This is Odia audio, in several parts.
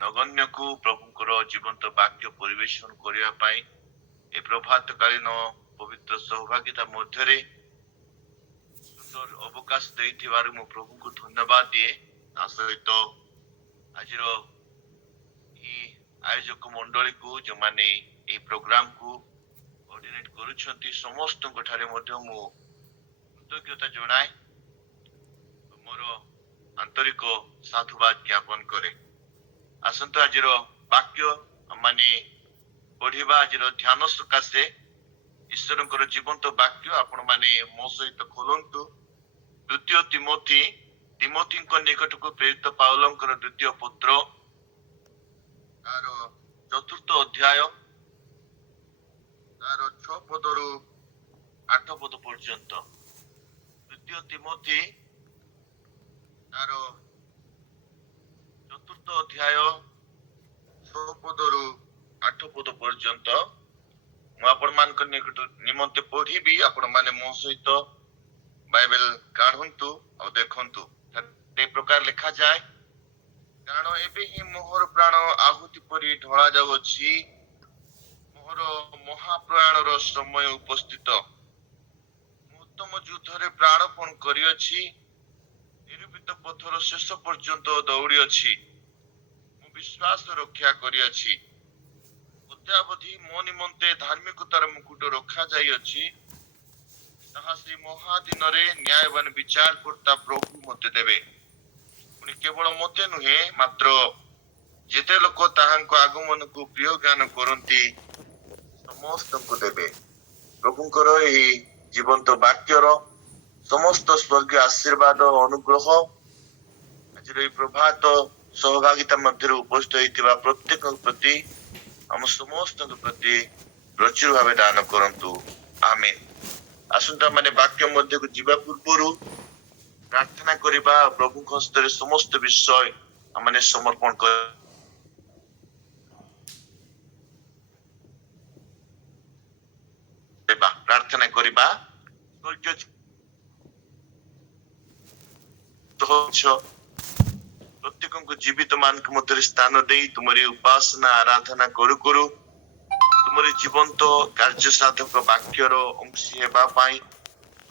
ନଗଣ୍ୟକୁ ପ୍ରଭୁଙ୍କର ଜୀବନ୍ତ ବାକ୍ୟ ପରିବେଷଣ କରିବା ପାଇଁ ଏ ପ୍ରଭାତକାଳୀନ ପବିତ୍ର ସୌଭାଗ୍ୟତା ମଧ୍ୟରେ ସୁନ୍ଦର ଅବକାଶ ଦେଇଥିବାରୁ ମୁଁ ପ୍ରଭୁଙ୍କୁ ଧନ୍ୟବାଦ ଦିଏ। ତା ସହିତ ଆଜିର ଏହି ଆୟୋଜକ ମଣ୍ଡଳୀକୁ, ଯେଉଁମାନେ ଏହି ପ୍ରୋଗ୍ରାମକୁ କୋଅର୍ଡିନେଟ କରୁଛନ୍ତି, ସମସ୍ତଙ୍କ ଠାରେ ମଧ୍ୟ ମୁଁ କୃତଜ୍ଞତା ଜଣାଏ, ମୋର ଆନ୍ତରିକ ସାଧୁବାଦ ଜ୍ଞାପନ କରେ। ଆସନ୍ତୁ ଆଜିର ବାକ୍ୟ ମାନେ ପଢିବା। ଆଜିର ଧ୍ୟାନ ସକାଶେ ଈଶ୍ୱରଙ୍କର ଜୀବନ୍ତ ବାକ୍ୟ ଆପଣ ମାନେ ମୋ ସହିତ ଖୋଲନ୍ତୁ। ଦ୍ୱିତୀୟ ତିମୋଥୀଙ୍କ ନିକଟକୁ ପ୍ରେରିତ ପାଉଲଙ୍କର ଦ୍ୱିତୀୟ ପତ୍ର, ତାର 4th ଅଧ୍ୟାୟ, ତାର 6 ପଦରୁ 8 ପଦ ପର୍ଯ୍ୟନ୍ତ। ଦ୍ୱିତୀୟ ତିମୋଥୀ ତାର 4th ଅଧ୍ୟାୟ 6 ପଦରୁ 8 ପଦ ପର୍ଯ୍ୟନ୍ତ ମୁଁ ଆପଣମାନଙ୍କ ନିମନ୍ତେ ପଢିବି। ଆପଣ ମାନେ ମୋ ସହିତ ବାଇବେଲ କାଢନ୍ତୁ ଆଉ ଦେଖନ୍ତୁ। ଏ ପ୍ରକାର ଲେଖାଯାଏ, କାରଣ ଏବେ ହିଁ ମୋହର ପ୍ରାଣ ଆହୁତି ପରି ଢଳା ଯାଉଅଛି, ମୋହର ମହାପ୍ରୟାଣର ସମୟ ଉପସ୍ଥିତ। ମୁଁ ଉତ୍ତମ ଯୁଦ୍ଧରେ ପ୍ରାଣପଣ କରିଅଛି, ନିରୂପିତ ପଥର ଶେଷ ପର୍ଯ୍ୟନ୍ତ ଦୌଡ଼ିଅଛି, ମୁଁ ବିଶ୍ୱାସ ରକ୍ଷା କରିଅଛି। ଅଦ୍ୟାବଧି ମୋ ନିମନ୍ତେ ଧାର୍ମିକତାର ମୁକୁଟ ରଖାଯାଇଅଛି, ତାହା ସେହି ମହାଦିନରେ ନ୍ୟାୟବାନ ବିଚାରକର୍ତ୍ତା ପ୍ରଭୁ ମତେ ଦେବେ। ପୁଣି କେବଳ ମତେ ନୁହେଁ, ମାତ୍ର ଯେତେ ଲୋକ ତାହାଙ୍କ ଆଗମନକୁ ପ୍ରିୟ ଜ୍ଞାନ କରନ୍ତି ସମସ୍ତଙ୍କୁ ଦେବେ। ପ୍ରଭୁଙ୍କର ଏହି ଜୀବନ୍ତ ବାକ୍ୟର ସମସ୍ତ ସ୍ୱର୍ଗୀୟ ଆଶୀର୍ବାଦ ଓ ଅନୁଗ୍ରହ ଆଜିର ଏହି ପ୍ରଭାତ ସହଭାଗିତା ମଧ୍ୟରେ ଉପସ୍ଥିତ ହୋଇଥିବା ପ୍ରତ୍ୟେକଙ୍କ ପ୍ରତି, ଆମ ସମସ୍ତଙ୍କ ପ୍ରତି ପ୍ରଚୁର ଭାବେ ଦାନ କରନ୍ତୁ। ଆମେନ୍। ଆସନ୍ତୁ ମାନେ ବାକ୍ୟ ମଧ୍ୟକୁ ଯିବା ପୂର୍ବରୁ ପ୍ରାର୍ଥନା କରିବା। ପ୍ରଭୁଙ୍କ ହସ୍ତରେ ସମସ୍ତ ବିଷୟ ଆମେ ସମର୍ପଣ କରିବା। ପ୍ରାର୍ଥନା କରିବା। ପ୍ରତ୍ୟେକଙ୍କୁ ଜୀବିତ ମାନଙ୍କ ମଧ୍ୟରେ ସ୍ଥାନ ଦେଇ ତୁମରି ଉପାସନା ଆରାଧନା କରୁ କରୁ ତୁମରି ଜୀବନ୍ତ କାର୍ଯ୍ୟ ସାଧକ ବାକ୍ୟର ଅଂଶୀ ହେବା ପାଇଁ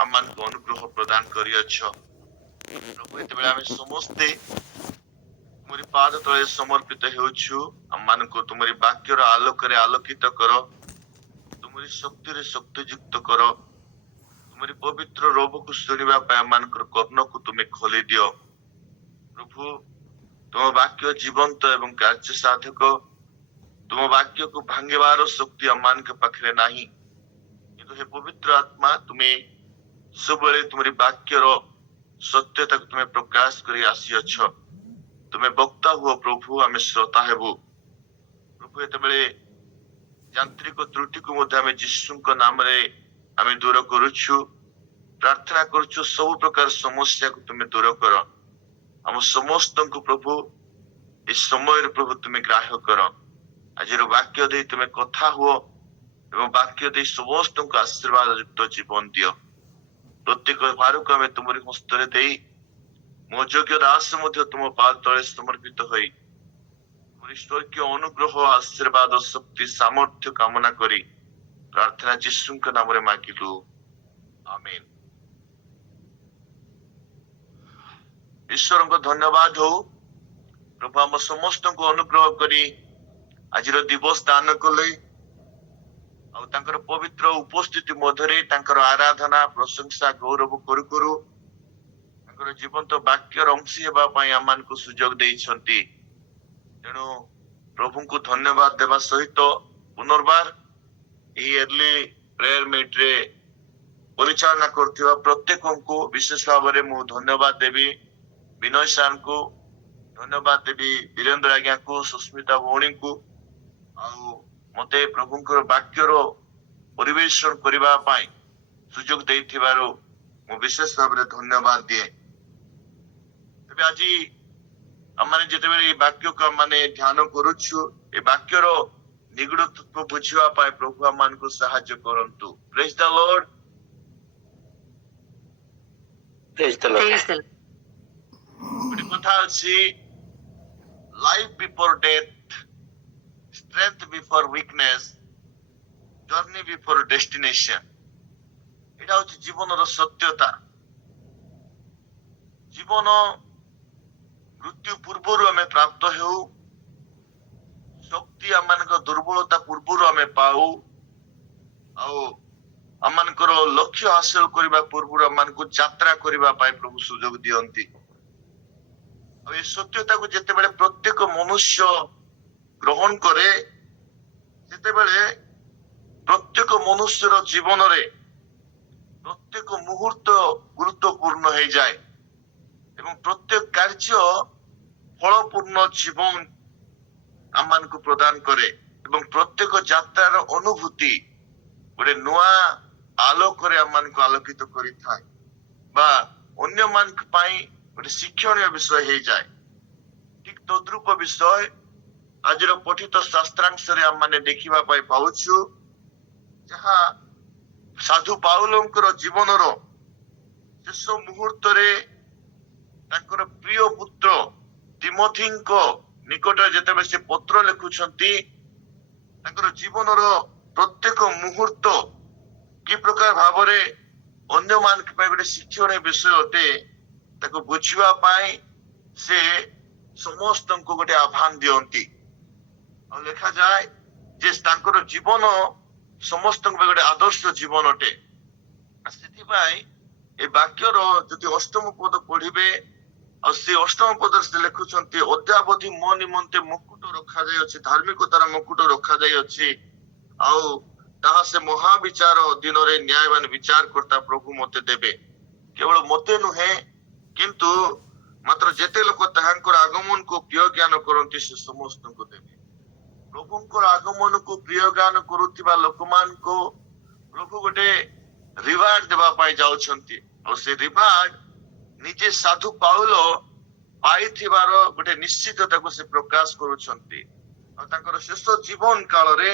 ଆମମାନଙ୍କୁ ଅନୁଗ୍ରହ ପ୍ରଦାନ କରିଅଛ। ପ୍ରଭୁ, ଯେତେବେଳେ ଆମେ ସମସ୍ତେ ତୁମରି ପାଦ ତଳେ ସମର୍ପିତ ହେଉଛୁ, ଆମମାନଙ୍କୁ ତୁମରି ବାକ୍ୟର ଆଲୋକରେ ଆଲୋକିତ କର, ତୁମରି ଶକ୍ତିରେ ଶକ୍ତିଯୁକ୍ତ କର, ତୁମରି ପବିତ୍ର ରୋବକୁ ଶୁଣିବା ପାଇଁ ଆମମାନଙ୍କର କର୍ଣ୍ଣକୁ ତୁମେ ଖୋଲି ଦିଅ। ପ୍ରଭୁ, ତୁମ ବାକ୍ୟ ଜୀବନ୍ତ ଏବଂ କାର୍ଯ୍ୟ ସାଧକ। ତୁମ ବାକ୍ୟକୁ ଭାଙ୍ଗିବାର ଶକ୍ତି ଆମମାନଙ୍କ ପାଖରେ ନାହିଁ, କିନ୍ତୁ ହେ ପବିତ୍ର ଆତ୍ମା, ତୁମେ ସବୁବେଳେ ତୁମରି ବାକ୍ୟର ସତ୍ୟତାକୁ ତୁମେ ପ୍ରକାଶ କରି ଆସିଅଛ। ତୁମେ ବକ୍ତା ହୁଅ ପ୍ରଭୁ, ଆମେ ଶ୍ରୋତା ହେବୁ। ପ୍ରଭୁ, ଯେତେବେଳେ ଯାନ୍ତ୍ରିକ ତ୍ରୁଟିକୁ ମଧ୍ୟ ଆମେ ଯୀଶୁଙ୍କ ନାମରେ ଆମେ ଦୂର କରୁଛୁ, ପ୍ରାର୍ଥନା କରୁଛୁ, ସବୁ ପ୍ରକାର ସମସ୍ୟାକୁ ତୁମେ ଦୂର କର। ଆମ ସମସ୍ତଙ୍କୁ ପ୍ରଭୁ ଏ ସମୟରେ ପ୍ରଭୁ ତୁମେ ଗ୍ରାହ୍ୟ କର। ଆଜିର ବାକ୍ୟ ଦେଇ ତୁମେ କଥା ହୁଅ ଏବଂ ବାକ୍ୟ ଦେଇ ସମସ୍ତଙ୍କୁ ଆଶୀର୍ବାଦ ଯୁକ୍ତ ଜୀବନ ଦିଅ। ପ୍ରତ୍ୟେକ ଭାରକୁ ଆମେ ତୁମରି ହସ୍ତରେ ଦେଇ ମୋ ଯୋଗ୍ୟ ଦାସ ମଧ୍ୟ ତୁମ ପାଦ ତଳେ ସମର୍ପିତ ହୋଇ ତୁମରି ସ୍ୱର୍ଗୀୟ ଅନୁଗ୍ରହ, ଆଶୀର୍ବାଦ, ଶକ୍ତି, ସାମର୍ଥ୍ୟ କାମନା କରି ପ୍ରାର୍ଥନା ଯୀଶୁଙ୍କ ନାମରେ ମାଗିଲୁ, ଆମେନ୍। ଈଶ୍ୱରଙ୍କ ଧନ୍ୟବାଦ ହଉ। ପ୍ରଭୁ ଆମ ସମସ୍ତଙ୍କୁ ଅନୁଗ୍ରହ କରି ଆଜିର ଦିବସ ଦାନ କଲେ ଆଉ ତାଙ୍କର ପବିତ୍ର ଉପସ୍ଥିତି ମଧ୍ୟରେ ତାଙ୍କର ଆରାଧନା, ପ୍ରଶଂସା, ଗୌରବ କରୁ କରୁ ତାଙ୍କର ଜୀବନ୍ତ ବାକ୍ୟର ଅଂଶୀ ହେବା ପାଇଁ ଆମମାନଙ୍କୁ ସୁଯୋଗ ଦେଇଛନ୍ତି। ତେଣୁ ପ୍ରଭୁଙ୍କୁ ଧନ୍ୟବାଦ ଦେବା ସହିତ ପୁନର୍ବାର ଏହି ଏର୍ଲି ପ୍ରେୟର ମିଟରେ ପରିଚାଳନା କରୁଥିବା ପ୍ରତ୍ୟେକଙ୍କୁ ବିଶେଷ ଭାବରେ ମୁଁ ଧନ୍ୟବାଦ ଦେବି। ବିନୟ ସାର୍ଙ୍କୁ ଧନ୍ୟବାଦ ଦେବି, ବୀରେନ୍ଦ୍ର ଆଜ୍ଞାଙ୍କୁ, ସୁସ୍ମିତା ଭଉଣୀଙ୍କୁ, ଆଉ ମତେ ପ୍ରଭୁଙ୍କର ବାକ୍ୟର ପରିବେଷଣ କରିବା ପାଇଁ ସୁଯୋଗ ଦେଇଥିବାରୁ ମୁଁ ବିଶେଷ ଭାବରେ ଧନ୍ୟବାଦ ଦିଏ। ତେବେ ଆଜି ଆମେ ଯେତେବେଳେ ଏ ବାକ୍ୟକୁ ଆମେ ଧ୍ୟାନ କରୁଛୁ, ଏ ବାକ୍ୟର ନିଗୁଡ ତତ୍ତ୍ୱ ବୁଝିବା ପାଇଁ ପ୍ରଭୁ ଆମମାନଙ୍କୁ ସାହାଯ୍ୟ କରନ୍ତୁ। ପ୍ରେଜ୍ ଦ ଲର୍ଡ। ଗୋଟେ କଥା ଅଛି, life before death, strength before weakness, journey before destination. এটা হচ্ছে জীবনের সত্যতা। জীবন ମୃତ୍ୟୁ ପୂର୍ବରୁ ଆମେ ପ୍ରାପ୍ତ ହେଉ, ଶକ୍ତି ଆମମାନଙ୍କ ଦୁର୍ବଳତା ପୂର୍ବରୁ ଆମେ ପାଉ, ଆଉ ଆମମାନଙ୍କର ଲକ୍ଷ୍ୟ ହାସଲ କରିବା ପୂର୍ବରୁ ଆମମାନଙ୍କୁ ଯାତ୍ରା କରିବା ପାଇଁ ପ୍ରଭୁ ସୁଯୋଗ ଦିଅନ୍ତି। ଆଉ ଏ ସତ୍ୟତାକୁ ଯେତେବେଳେ ପ୍ରତ୍ୟେକ ମନୁଷ୍ୟ ଗ୍ରହଣ କରେ, ସେତେବେଳେ ପ୍ରତ୍ୟେକ ମନୁଷ୍ୟର ଜୀବନରେ ପ୍ରତ୍ୟେକ ମୁହୂର୍ତ୍ତ ଗୁରୁତ୍ୱପୂର୍ଣ୍ଣ ହେଇଯାଏ ଏବଂ ପ୍ରତ୍ୟେକ କାର୍ଯ୍ୟ ଫଳପୂର୍ଣ୍ଣ ଜୀବନ ଆମମାନଙ୍କୁ ପ୍ରଦାନ କରେ ଏବଂ ପ୍ରତ୍ୟେକ ଯାତ୍ରାର ଅନୁଭୂତି ଗୋଟେ ନୂଆ ଆଲୋକରେ ଆମମାନଙ୍କୁ ଆଲୋକିତ କରିଥାଏ ବା ଅନ୍ୟମାନଙ୍କ ପାଇଁ ଗୋଟେ ଶିକ୍ଷଣୀୟ ବିଷୟ ହେଇଯାଏ। ଠିକ ତଦ୍ରୂପ ବିଷୟ ଆଜିର ପଠିତ ଶାସ୍ତ୍ରାଂଶରେ ଆମମାନେ ଦେଖିବା ପାଇଁ ପାଉଛୁ, ଯାହା ସାଧୁ ପାଉଲଙ୍କର ଜୀବନର ଶେଷ ମୁହୂର୍ତ୍ତରେ ତାଙ୍କର ପ୍ରିୟ ପୁତ୍ର ତିମୋଥୀଙ୍କ ନିକଟରେ ଯେତେବେଳେ ସେ ପତ୍ର ଲେଖୁଛନ୍ତି, ତାଙ୍କର ଜୀବନର ପ୍ରତ୍ୟେକ ମୁହୂର୍ତ୍ତ କି ପ୍ରକାର ଭାବରେ ଅନ୍ୟମାନଙ୍କ ପାଇଁ ଗୋଟେ ଶିକ୍ଷଣୀୟ ବିଷୟ ଅଟେ, ତାକୁ ବୁଝିବା ପାଇଁ ସେ ସମସ୍ତଙ୍କୁ ଗୋଟେ ଆହ୍ୱାନ ଦିଅନ୍ତି। ଆଉ ଲେଖାଯାଏ ଯେ ତାଙ୍କର ଜୀବନ ସମସ୍ତଙ୍କ ପାଇଁ ଗୋଟେ ଆଦର୍ଶ ଜୀବନ ଅଟେ। ସେଥିପାଇଁ ଏ ବାକ୍ୟର ଯଦି ଅଷ୍ଟମ ପଦ ପଢିବେ, ଆଉ ସେ ଅଷ୍ଟମ ପଦରେ ସେ ଲେଖୁଛନ୍ତି, ଅଦ୍ୟାବଧି ମୋ ନିମନ୍ତେ ମୁକୁଟ ରଖାଯାଇଅଛି, ଧାର୍ମିକତାର ମୁକୁଟ ରଖାଯାଇଅଛି, ଆଉ ତାହା ସେ ମହାବିଚାର ଦିନରେ ନ୍ୟାୟବାନ ବିଚାରକର୍ତ୍ତା ପ୍ରଭୁ ମତେ ଦେବେ। କେବଳ ମତେ ନୁହେଁ, କିନ୍ତୁ ମାତ୍ର ଯେତେ ଲୋକ ତାହାଙ୍କର ଆଗମନକୁ ପ୍ରିୟ ଜ୍ଞାନ କରନ୍ତି ସେ ସମସ୍ତଙ୍କୁ ଦେବେ। ପ୍ରଭୁଙ୍କର ଆଗମନକୁ ପ୍ରିୟ ଜ୍ଞାନ କରୁଥିବା ଲୋକମାନଙ୍କୁ ପ୍ରଭୁ ଗୋଟେ ରିୱାର୍ଡ ଦେବା ପାଇଁ ଯାଉଛନ୍ତି, ଆଉ ସେ ରିୱାର୍ଡ ନିଜେ ସାଧୁ ପାଉଲ ପାଇଥିବାର ଗୋଟେ ନିଶ୍ଚିତତାକୁ ସେ ପ୍ରକାଶ କରୁଛନ୍ତି। ଆଉ ତାଙ୍କର ଶେଷ ଜୀବନ କାଳରେ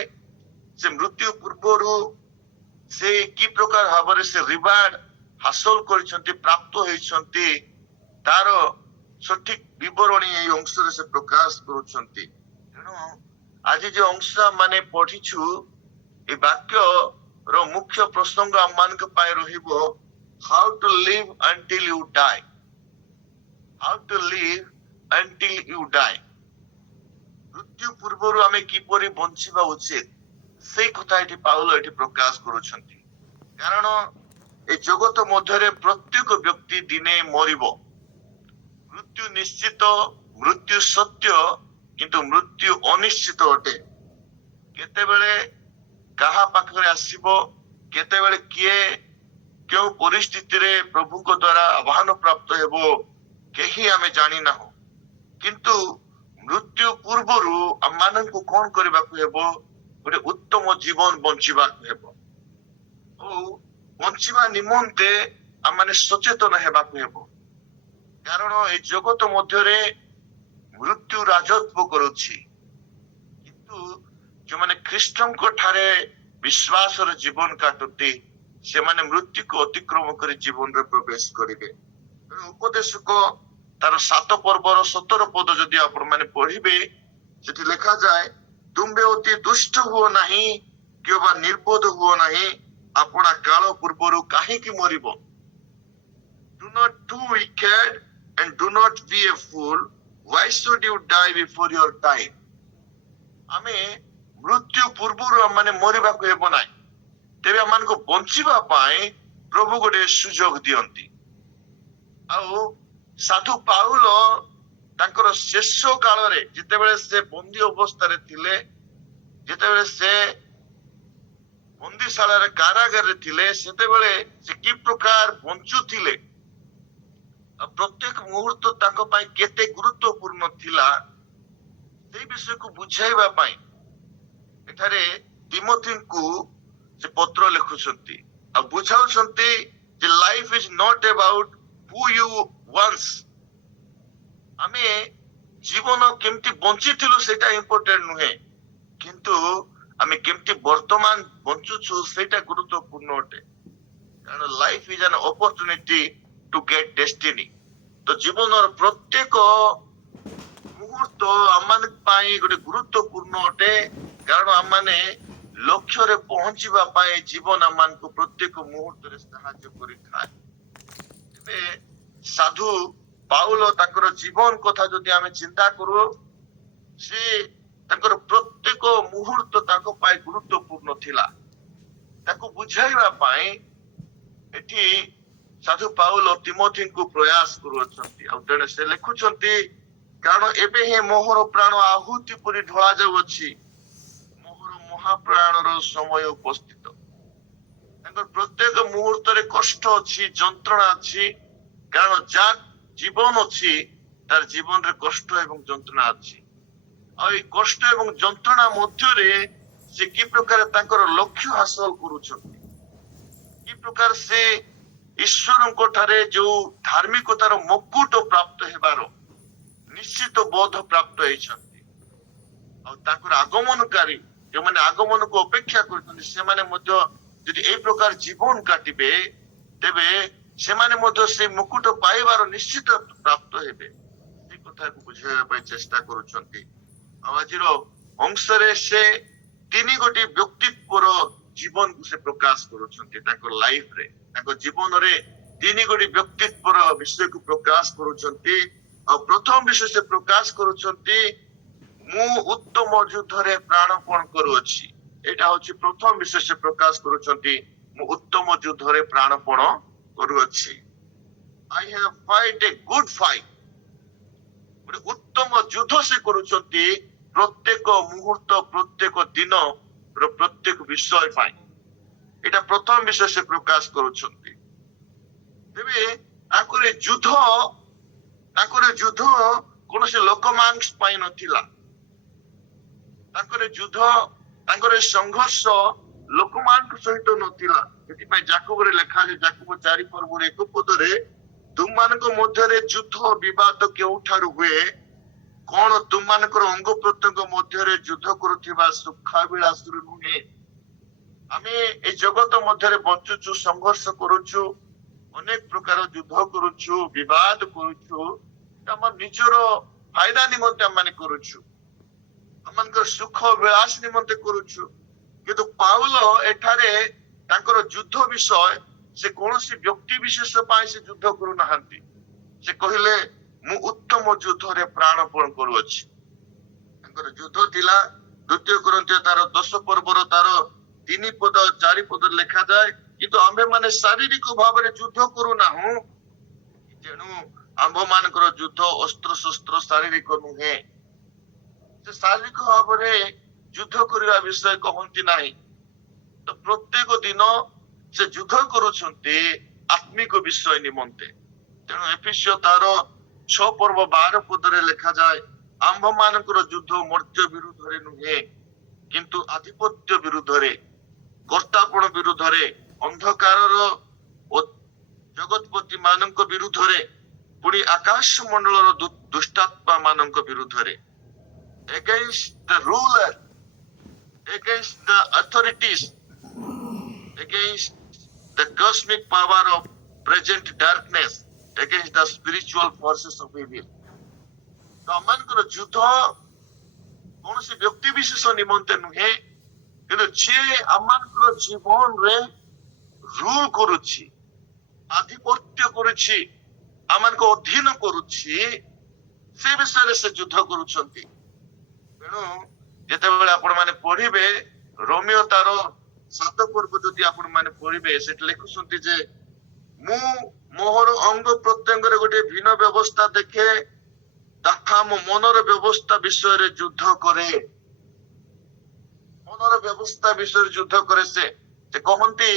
ସେ ମୃତ୍ୟୁ ପୂର୍ବରୁ ସେ କି ପ୍ରକାର ଭାବରେ ସେ ରିୱାର୍ଡ ହାସଲ କରିଛନ୍ତି, ପ୍ରାପ୍ତ ହେଇଛନ୍ତି, ତାର ସଠିକ ବିବରଣୀ ଏହି ଅଂଶରେ ସେ ପ୍ରକାଶ କରୁଛନ୍ତି। ତେଣୁ ଆଜି ଯେ ଅଂଶ ମାନେ ପଢିଛୁ, ଏ ବାକ୍ୟର ମୁଖ୍ୟ ପ୍ରସଙ୍ଗ ଆମମାନଙ୍କ ପାଇଁ ରହିବ, how to live until you die. How to live until you die. ମୃତ୍ୟୁ ପୂର୍ବରୁ ଆମେ କିପରି ବଞ୍ଚିବା ଉଚିତ, ସେଇ କଥା ଏଠି ପାଉଲ ଏଠି ପ୍ରକାଶ କରୁଛନ୍ତି। କାରଣ ଏ ଜଗତ ମଧ୍ୟରେ ପ୍ରତ୍ୟେକ ବ୍ୟକ୍ତି ଦିନେ ମରିବ। ମୃତ୍ୟୁ ନିଶ୍ଚିତ, ମୃତ୍ୟୁ ସତ୍ୟ, କିନ୍ତୁ ମୃତ୍ୟୁ ଅନିଶ୍ଚିତ ଅଟେ। କେତେବେଳେ କାହା ପାଖରେ ଆସିବ, କେତେବେଳେ କିଏ କେଉଁ ପରିସ୍ଥିତିରେ ପ୍ରଭୁଙ୍କ ଦ୍ୱାରା ଆହ୍ୱାନ ପ୍ରାପ୍ତ ହେବ, କେହି ଆମେ ଜାଣିନାହୁଁ। କିନ୍ତୁ ମୃତ୍ୟୁ ପୂର୍ବରୁ ଆମମାନଙ୍କୁ କଣ କରିବାକୁ ହେବ? ଗୋଟେ ଉତ୍ତମ ଜୀବନ ବଞ୍ଚିବାକୁ ହେବ। ଓ ବଞ୍ଚିବା ନିମନ୍ତେ ଆମମାନେ ସଚେତନ ହେବାକୁ ହେବ। କାରଣ ଏ ଜଗତ ମଧ୍ୟରେ ମୃତ୍ୟୁ ରାଜତ୍ୱ କରୁଛି, କିନ୍ତୁ ଯୋଉମାନେ ଖ୍ରୀଷ୍ଟଙ୍କ ଠାରେ ବିଶ୍ୱାସର ଜୀବନ କାଟନ୍ତି, ସେମାନେ ମୃତ୍ୟୁକୁ ଅତିକ୍ରମ କରି ଜୀବନରେ ପ୍ରବେଶ କରିବେ। ଉପଦେଶକ ତାର 7 ପର୍ବର 17 ପଦ ଯଦି ଆପଣ ମାନେ ପଢିବେ, ସେଠି ଲେଖାଯାଏ, ତୁମ୍ଭେ ଅତି ଦୁଷ୍ଟ ହୁଅ ନାହିଁ କିମ୍ବା ନିର୍ବୋଧ ହୁଅ ନାହିଁ, ଆପଣା କାଳ ପୂର୍ବରୁ କାହିଁକି ମରିବ? Do not do wicked and do not be a fool. Why should you die before your time? ଆମେ ମୃତ୍ୟୁ ପୂର୍ବରୁ ଆମମାନେ ମରିବାକୁ ହେବ ନାହିଁ, ତେବେ ଆମମାନଙ୍କୁ ବଞ୍ଚିବା ପାଇଁ ପ୍ରଭୁ ଗୋଟେ ସୁଯୋଗ ଦିଅନ୍ତି। ଆଉ ସାଧୁ ପାଉଲ ତାଙ୍କର ଶେଷ କାଳରେ ଯେତେବେଳେ ସେ ବନ୍ଦୀ ଅବସ୍ଥାରେ ଥିଲେ, ଯେତେବେଳେ ସେ ବନ୍ଦୀଶାଳାରେ କାରାଗାରରେ ଥିଲେ, ସେତେବେଳେ ସେ କି ପ୍ରକାର ବଞ୍ଚୁଥିଲେ, ପ୍ରତ୍ୟେକ ମୁହୂର୍ତ୍ତ ତାଙ୍କ ପାଇଁ କେତେ ଗୁରୁତ୍ୱପୂର୍ଣ୍ଣ ଥିଲା, ସେଇ ବିଷୟକୁ ବୁଝାଇବା ପାଇଁ ଏଠାରେ ତିମୋଥୀଙ୍କୁ ସେ ପତ୍ର ଲେଖୁଛନ୍ତି ଆଉ ବୁଝାଉଛନ୍ତି ଯେ life is not about who you once. ଆମେ ଜୀବନ କେମିତି ବଞ୍ଚିଥିଲୁ ସେଇଟା ଇମ୍ପୋର୍ଟାଣ୍ଟ ନୁହେଁ, କିନ୍ତୁ ଆମେ କେମିତି ବର୍ତ୍ତମାନ ବଞ୍ଚୁଛୁ ସେଇଟା ଗୁରୁତ୍ୱପୂର୍ଣ୍ଣ ଅଟେ। କାରଣ life is an opportunity two get Destiny. ତ ଜୀବନର ପ୍ରତ୍ୟେକ ମୁହୂର୍ତ୍ତ ଆମମାନଙ୍କ ପାଇଁ ଗୋଟେ ଗୁରୁତ୍ୱପୂର୍ଣ୍ଣ ଅଟେ, କାରଣ ଆମମାନେ ଲକ୍ଷ୍ୟରେ ପହଞ୍ଚିବା ପାଇଁ ଜୀବନ ଆମମାନଙ୍କୁ ପ୍ରତ୍ୟେକ ମୁହୂର୍ତ୍ତରେ ସାହାଯ୍ୟ କରିଥାଏ। ଏବେ ସାଧୁ ପାଉଲ ତାଙ୍କର ଜୀବନ କଥା ଯଦି ଆମେ ଚିନ୍ତା କରୁ, ସେ ତାଙ୍କର ପ୍ରତ୍ୟେକ ମୁହୂର୍ତ୍ତ ତାଙ୍କ ପାଇଁ ଗୁରୁତ୍ୱପୂର୍ଣ୍ଣ ଥିଲା। ତାକୁ ବୁଝାଇବା ପାଇଁ ଏଠି ସାଧୁ ପାଉଲ ତିମୋଥୀଙ୍କୁ ପ୍ରୟାସ କରୁଅଛନ୍ତି। ଆଉ ତେଣୁ ସେ ଲେଖୁଛନ୍ତି, କାରଣ ଏବେ ହିଁ ମୋହର ପ୍ରାଣ ଆହୁତି ପରି ଢଳା ଯାଉଅଛି, ମୋହର ମହାପ୍ରାଣର ସମୟ ଉପସ୍ଥିତ। ତାଙ୍କର ପ୍ରତ୍ୟେକ ମୁହୂର୍ତ୍ତରେ କଷ୍ଟ ଅଛି, ଯନ୍ତ୍ରଣା ଅଛି, କାରଣ ଯାହା ଜୀବନ ଅଛି ତାର ଜୀବନରେ କଷ୍ଟ ଏବଂ ଯନ୍ତ୍ରଣା ଅଛି। ଆଉ ଏଇ କଷ୍ଟ ଏବଂ ଯନ୍ତ୍ରଣା ମଧ୍ୟରେ ସେ କି ପ୍ରକାର ତାଙ୍କର ଲକ୍ଷ୍ୟ ହାସଲ କରୁଛନ୍ତି, କି ପ୍ରକାର ସେ ଈଶ୍ୱରଙ୍କ ଠାରେ ଯୋଉ ଧାର୍ମିକତାର ମୁକୁଟ ପ୍ରାପ୍ତ ହେବାର ନିଶ୍ଚିତ ବୋଧ ପ୍ରାପ୍ତ ହେଇଛନ୍ତି। ଆଉ ତାଙ୍କର ଆଗମନକାରୀ ଯେଉଁମାନେ ଆଗମନକୁ ଅପେକ୍ଷା କରୁଛନ୍ତି, ସେମାନେ ମଧ୍ୟ ଯଦି ଏଇ ପ୍ରକାର ଜୀବନ କାଟିବେ, ତେବେ ସେମାନେ ମଧ୍ୟ ସେ ମୁକୁଟ ପାଇବାର ନିଶ୍ଚିତ ପ୍ରାପ୍ତ ହେବେ। ସେ କଥାକୁ ବୁଝାଇବା ପାଇଁ ଚେଷ୍ଟା କରୁଛନ୍ତି। ଆଉ ଆଜିର ଅଂଶରେ ସେ ତିନି ଗୋଟି ବ୍ୟକ୍ତିତ୍ୱର ଜୀବନକୁ ସେ ପ୍ରକାଶ କରୁଛନ୍ତି। ତାଙ୍କ ଲାଇଫରେ, ତାଙ୍କ ଜୀବନରେ ତିନି ଗୋଟି ବ୍ୟକ୍ତିତ୍ୱର ବିଷୟକୁ ପ୍ରକାଶ କରୁଛନ୍ତି। ଆଉ ପ୍ରଥମ ବିଷୟ ସେ ପ୍ରକାଶ କରୁଛନ୍ତି, ମୁଁ ଉତ୍ତମ ଯୁଦ୍ଧରେ ପ୍ରାଣପଣ କରୁଅଛି। ଏଇଟା ହଉଛି ପ୍ରଥମ ବିଷୟ ସେ ପ୍ରକାଶ କରୁଛନ୍ତି, ମୁଁ ଉତ୍ତମ ଯୁଦ୍ଧରେ ପ୍ରାଣପଣ କରୁଅଛି। I have fight a good fight। ଗୋଟେ ଉତ୍ତମ ଯୁଦ୍ଧ ସେ କରୁଛନ୍ତି ପ୍ରତ୍ୟେକ ମୁହୂର୍ତ୍ତ, ପ୍ରତ୍ୟେକ ଦିନ, ପ୍ରତ୍ୟେକ ବିଷୟ ପାଇଁ। ଏଇଟା ପ୍ରଥମ ବିଷୟ ସେ ପ୍ରକାଶ କରୁଛନ୍ତି। ତେବେ ତାଙ୍କର ଯୁଦ୍ଧ କୌଣସି ଲୋକମାନଙ୍କ ପାଇଁ ନଥିଲା। ତାଙ୍କର ଯୁଦ୍ଧ, ତାଙ୍କର ସଂଘର୍ଷ ଲୋକମାନଙ୍କ ସହିତ ନଥିଲା। ସେଥିପାଇଁ ଯାକୋବରେ ଲେଖାଯାଏ, ଯାକୋବ 4:1 ତୁମମାନଙ୍କ ମଧ୍ୟରେ ଯୁଦ୍ଧ ବିବାଦ କେଉଁଠାରୁ ହୁଏ? କଣ ତୁମମାନଙ୍କର ଅଙ୍ଗ ପ୍ରତ୍ୟଙ୍ଗ ମଧ୍ୟରେ ଯୁଦ୍ଧ କରୁଥିବା ସୁଖାବିଳାସରୁ ନୁହେଁ? ଆମେ ଏ ଜଗତ ମଧ୍ୟରେ ବଞ୍ଚୁଛୁ, ସଂଘର୍ଷ କରୁଛୁ, ଅନେକ ପ୍ରକାର ଯୁଦ୍ଧ କରୁଛୁ, ବିବାଦ କରୁଛୁ। ଆମ ନିଜର ଫାଇଦା ନିମନ୍ତେ ଆମେ କରୁଛୁ, ଆମମାନଙ୍କର ସୁଖ ବିଳାସ ନିମନ୍ତେ କରୁଛୁ। କିନ୍ତୁ ପାଉଲ ଏଠାରେ ତାଙ୍କର ଯୁଦ୍ଧ ବିଷୟ, ସେ କୌଣସି ବ୍ୟକ୍ତି ବିଶେଷ ପାଇଁ ସେ ଯୁଦ୍ଧ କରୁନାହାନ୍ତି। ସେ କହିଲେ, ମୁଁ ଉତ୍ତମ ଯୁଦ୍ଧରେ ପ୍ରାଣପଣ କରୁଅଛି। ତାଙ୍କର ଯୁଦ୍ଧ ଥିଲା 2 କୋରିନ୍ଥୀୟ ତାର 10 ପର୍ବର ତାର 3-4 ଲେଖାଯାଏ, କିନ୍ତୁ ଆମ୍ଭେମାନେ ଶାରୀରିକ ଭାବରେ ଯୁଦ୍ଧ କରୁନାହୁଁ, ତେଣୁ ଆମ୍ଭମାନଙ୍କର ଯୁଦ୍ଧ ଅସ୍ତ୍ରଶସ୍ତ୍ର ଶାରୀରିକ ନୁହେଁ। ସେ ଶାରୀରିକ ଭାବରେ ଯୁଦ୍ଧ କରିବା ବିଷୟ କହନ୍ତି ନାହିଁ। ତ ପ୍ରତ୍ୟେକ ଦିନ ସେ ଯୁଦ୍ଧ କରୁଛନ୍ତି ଆତ୍ମିକ ବିଷୟ ନିମନ୍ତେ। ତେଣୁ ଏଫେସୀୟ ତାର 6:12 ଲେଖାଯାଏ, ଆମ୍ଭମାନଙ୍କର ଯୁଦ୍ଧ ମର୍ତ୍ତ୍ୟ ବିରୁଦ୍ଧରେ ନୁହେଁ, କିନ୍ତୁ ଆଧିପତ୍ୟ ବିରୁଦ୍ଧରେ, କର୍ତ୍ତାପଣ ବିରୁଦ୍ଧରେ, ଅନ୍ଧକାରର ଜଗତପତି ମାନଙ୍କ ବିରୁଦ୍ଧରେ, ପୁଣି ଆକାଶ ମଣ୍ଡଳର ଦୁଷ୍ଟାତ୍ମା ମାନଙ୍କ ବିରୁଦ୍ଧରେ। Against the ruler, against the authorities, against the cosmic power of present darkness, against the spiritual forces of evil। ତ ଆମମାନଙ୍କର ଯୁଦ୍ଧ କୌଣସି ବ୍ୟକ୍ତି ବିଶେଷ ନିମନ୍ତେ ନୁହେଁ, କିନ୍ତୁ ଯିଏ ଆମମାନଙ୍କର ଜୀବନରେ ରୁଲ କରୁଛି, ଆଧିପତ୍ୟ କରୁଛି, ଆମମାନଙ୍କୁ ଅଧୀନ କରୁଛି, ସେ ବିଷୟରେ ସେ ଯୁଦ୍ଧ କରୁଛନ୍ତି। ତେଣୁ ଯେତେବେଳେ ଆପଣ ମାନେ ପଢିବେ ରୋମିଓ ତାର 7 ପର୍ବ ଯଦି ଆପଣ ମାନେ ପଢିବେ, ସେଠି ଲେଖୁଛନ୍ତି ଯେ ମୁଁ ମୋହର ଅଙ୍ଗ ପ୍ରତ୍ୟଙ୍ଗରେ ଗୋଟେ ଭିନ୍ନ ବ୍ୟବସ୍ଥା ଦେଖେ, ତାହା ମୋ ମନର ବ୍ୟବସ୍ଥା ବିଷୟରେ ଯୁଦ୍ଧ କରେ। ମନର ବ୍ୟବସ୍ଥା ବିଷୟରେ ଯୁଦ୍ଧ କରେ। ସେ କହନ୍ତି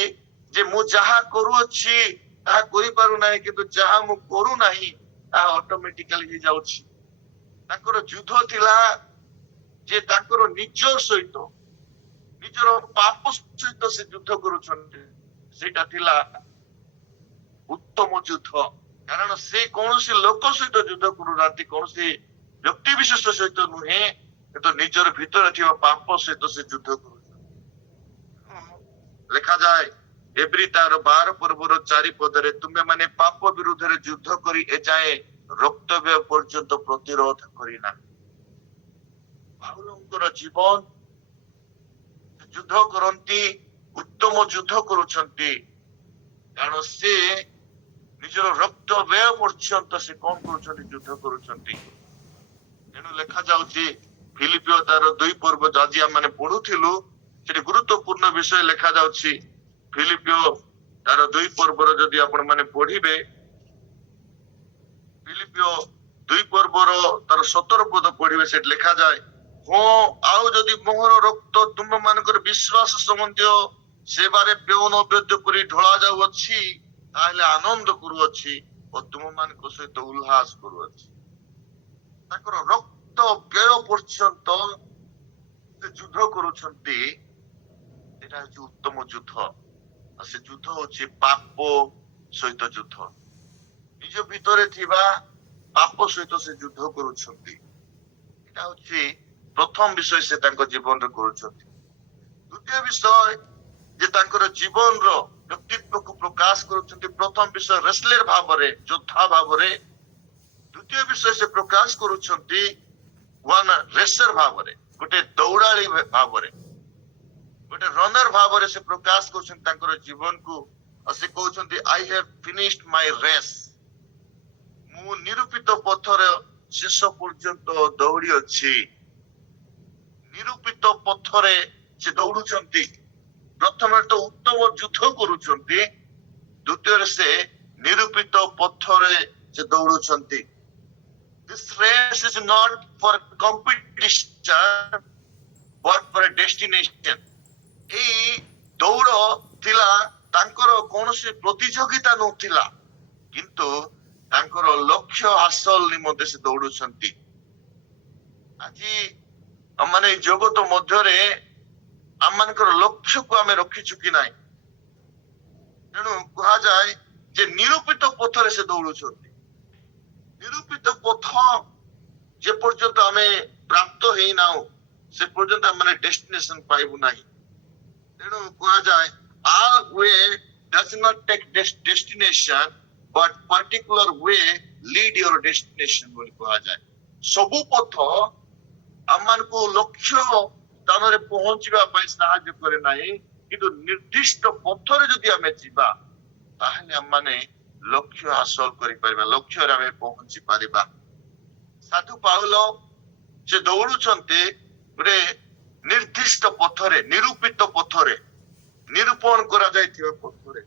ଯେ ମୁଁ ଯାହା କରୁଅଛି ତାହା କରିପାରୁନାହିଁ, କିନ୍ତୁ ଯାହା ମୁଁ କରୁନାହିଁ ତାହା ଅଟୋମେଟିକାଲି ହେଇଯାଉଛି। ତାଙ୍କର ଯୁଦ୍ଧ ଥିଲା ଯେ ତାଙ୍କର ନିଜ ସହିତ, ନିଜର ପାପ ସହିତ ସେ ଯୁଦ୍ଧ କରୁଛନ୍ତି। ସେଇଟା ଥିଲା ଉତ୍ତମ ଯୁଦ୍ଧ, କାରଣ ସେ କୌଣସି ଲୋକ ସହିତ ଯୁଦ୍ଧ କରୁନାହାନ୍ତି, କୌଣସି ବ୍ୟକ୍ତି ବିଶେଷ ସହିତ ନୁହେଁ, କିନ୍ତୁ ନିଜର ଭିତରେ ଥିବା ପାପ ସହିତ ସେ ଯୁଦ୍ଧ କରୁଛନ୍ତି। ଲେଖାଯାଏ ଏବ୍ରୀ ତାର 12:4 ତୁମେ ମାନେ ପାପ ବିରୁଦ୍ଧରେ ଯୁଦ୍ଧ କରି ଏଯାଏ ରକ୍ତବ୍ୟ ପର୍ଯ୍ୟନ୍ତ ପ୍ରତିରୋଧ କରିନା। ପାଉଲଙ୍କର ଜୀବନ ଯୁଦ୍ଧ କରନ୍ତି, ଉତ୍ତମ ଯୁଦ୍ଧ କରୁଛନ୍ତି, କାରଣ ସେ ନିଜର ରକ୍ତ ବ୍ୟୟ ପର୍ଯ୍ୟନ୍ତ ସେ କଣ କରୁଛନ୍ତି? ଯୁଦ୍ଧ କରୁଛନ୍ତି। ତେଣୁ ଲେଖା ଯାଉଛି ଫିଲିପିଓ ତାର 2 ପର୍ବ ଆଜି ଆମେ ପଢୁଥିଲୁ, ସେଠି ଗୁରୁତ୍ୱପୂର୍ଣ୍ଣ ବିଷୟ ଲେଖା ଯାଉଛି। ଫିଲିପିଓ ତାର 2 ପର୍ବର ଯଦି ଆପଣ ମାନେ ପଢିବେ, ଫିଲିପିଓ 2 ପର୍ବର ତାର 17 ପଦ ପଢିବେ, ସେଠି ଲେଖା ଯାଏ, ହଁ ଆଉ ଯଦି ମୋହର ରକ୍ତ ତୁମ ମାନଙ୍କର ବିଶ୍ୱାସ ସମ୍ବନ୍ଧୀୟ ସେବାରେ ପେଉନ ବେଦ୍ୟ କରି ଢଳା ଯାଉଅଛି, ତାହେଲେ ଆନନ୍ଦ କରୁଅଛି ଓ ତୁମ ମାନଙ୍କ ସହିତ ଉଲ୍ଲାସ କରୁଅଛି। ତାଙ୍କର ରକ୍ତ ବ୍ୟୟ ପର୍ଯ୍ୟନ୍ତ ସେ ଯୁଦ୍ଧ କରୁଛନ୍ତି। ଏଟା ହଉଛି ଉତ୍ତମ ଯୁଦ୍ଧ। ଆଉ ସେ ଯୁଦ୍ଧ ହଉଛି ପାପ ସହିତ ଯୁଦ୍ଧ। ନିଜ ଭିତରେ ଥିବା ପାପ ସହିତ ସେ ଯୁଦ୍ଧ କରୁଛନ୍ତି। ଏଟା ହଉଛି ପ୍ରଥମ ବିଷୟ ସେ ତାଙ୍କ ଜୀବନରେ କରୁଛନ୍ତି। ଦ୍ୱିତୀୟ ବିଷୟ ଯେ ତାଙ୍କର ଜୀବନର ବ୍ୟକ୍ତିତ୍ୱକୁ ପ୍ରକାଶ କରୁଛନ୍ତି। ପ୍ରଥମ ବିଷୟ ରେସଲର ଭାବରେ, ଯୋଦ୍ଧା ଭାବରେ। ଦ୍ୱିତୀୟ ବିଷୟ ସେ ପ୍ରକାଶ କରୁଛନ୍ତି ୱାନ ରେସର ଭାବରେ, ଗୋଟେ ଦୌଡ଼ାଳି ଭାବରେ, ଗୋଟେ ରନର ଭାବରେ ସେ ପ୍ରକାଶ କରୁଛନ୍ତି ତାଙ୍କର ଜୀବନକୁ। ଆଉ ସେ କହୁଛନ୍ତି I have finished my race, ମୁଁ ନିରୂପିତ ପଥର ଶେଷ ପର୍ଯ୍ୟନ୍ତ ଦୌଡ଼ି ଅଛି। ନିରୂପିତ ପଥରେ ସେ ଦୌଡୁଛନ୍ତି। ପ୍ରଥମେ ତ ଉତ୍ତମ ଯୁଦ୍ଧ କରୁଛନ୍ତି, ଦ୍ୱିତୀୟରେ ସେ ନିରୂପିତ ପଥରେ ସେ ଦୌଡୁଛନ୍ତି। This race is not for competition but for a destination. ଏଇ ଦୌଡ଼ ଥିଲା ତାଙ୍କର କୌଣସି ପ୍ରତିଯୋଗିତା ନଥିଲା, କିନ୍ତୁ ତାଙ୍କର ଲକ୍ଷ୍ୟ ହାସଲ ନିମନ୍ତେ ସେ ଦୌଡୁଛନ୍ତି। ଆଜି ମାନେ ଏଇ ଜଗତ ମଧ୍ୟରେ ଆମମାନଙ୍କର ଲକ୍ଷ୍ୟକୁ ଆମେ ରଖିଛୁ କି ନାହିଁ? ତେଣୁ କୁହାଯାଏ ଯେ ନିରୂପିତ ପଥରେ ସେ ଦୌଡୁଛନ୍ତି। ନିରୂପିତ ପଥ ଯେ ପର୍ଯ୍ୟନ୍ତ ଆମେ ପ୍ରାପ୍ତ ହେଇନାହୁଁ, ସେ ପର୍ଯ୍ୟନ୍ତ ଆମେ ଡେଷ୍ଟିନେସନ ପାଇବୁ ନାହିଁ। ତେଣୁ କୁହାଯାଏ our way does not take destination but particular way lead your destination ବୋଲି କୁହାଯାଏ। ସବୁ ପଥ ଆମମାନଙ୍କୁ ଲକ୍ଷ୍ୟ ସ୍ଥାନରେ ପହଞ୍ଚିବା ପାଇଁ ସାହାଯ୍ୟ କରେ ନାହିଁ, କିନ୍ତୁ ନିର୍ଦ୍ଦିଷ୍ଟ ପଥରେ ଯଦି ଆମେ ଯିବା ତାହେଲେ ଆମମାନେ ଲକ୍ଷ୍ୟ ହାସଲ କରିପାରିବା, ଲକ୍ଷ୍ୟରେ ଆମେ ପହଞ୍ଚି ପାରିବା। ସାଧୁ ପାଉଲ ସେ ଦୌଡୁଛନ୍ତି ଗୋଟେ ନିର୍ଦ୍ଦିଷ୍ଟ ପଥରେ, ନିରୂପିତ ପଥରେ, ନିରୂପଣ କରାଯାଇଥିବା ପଥରେ।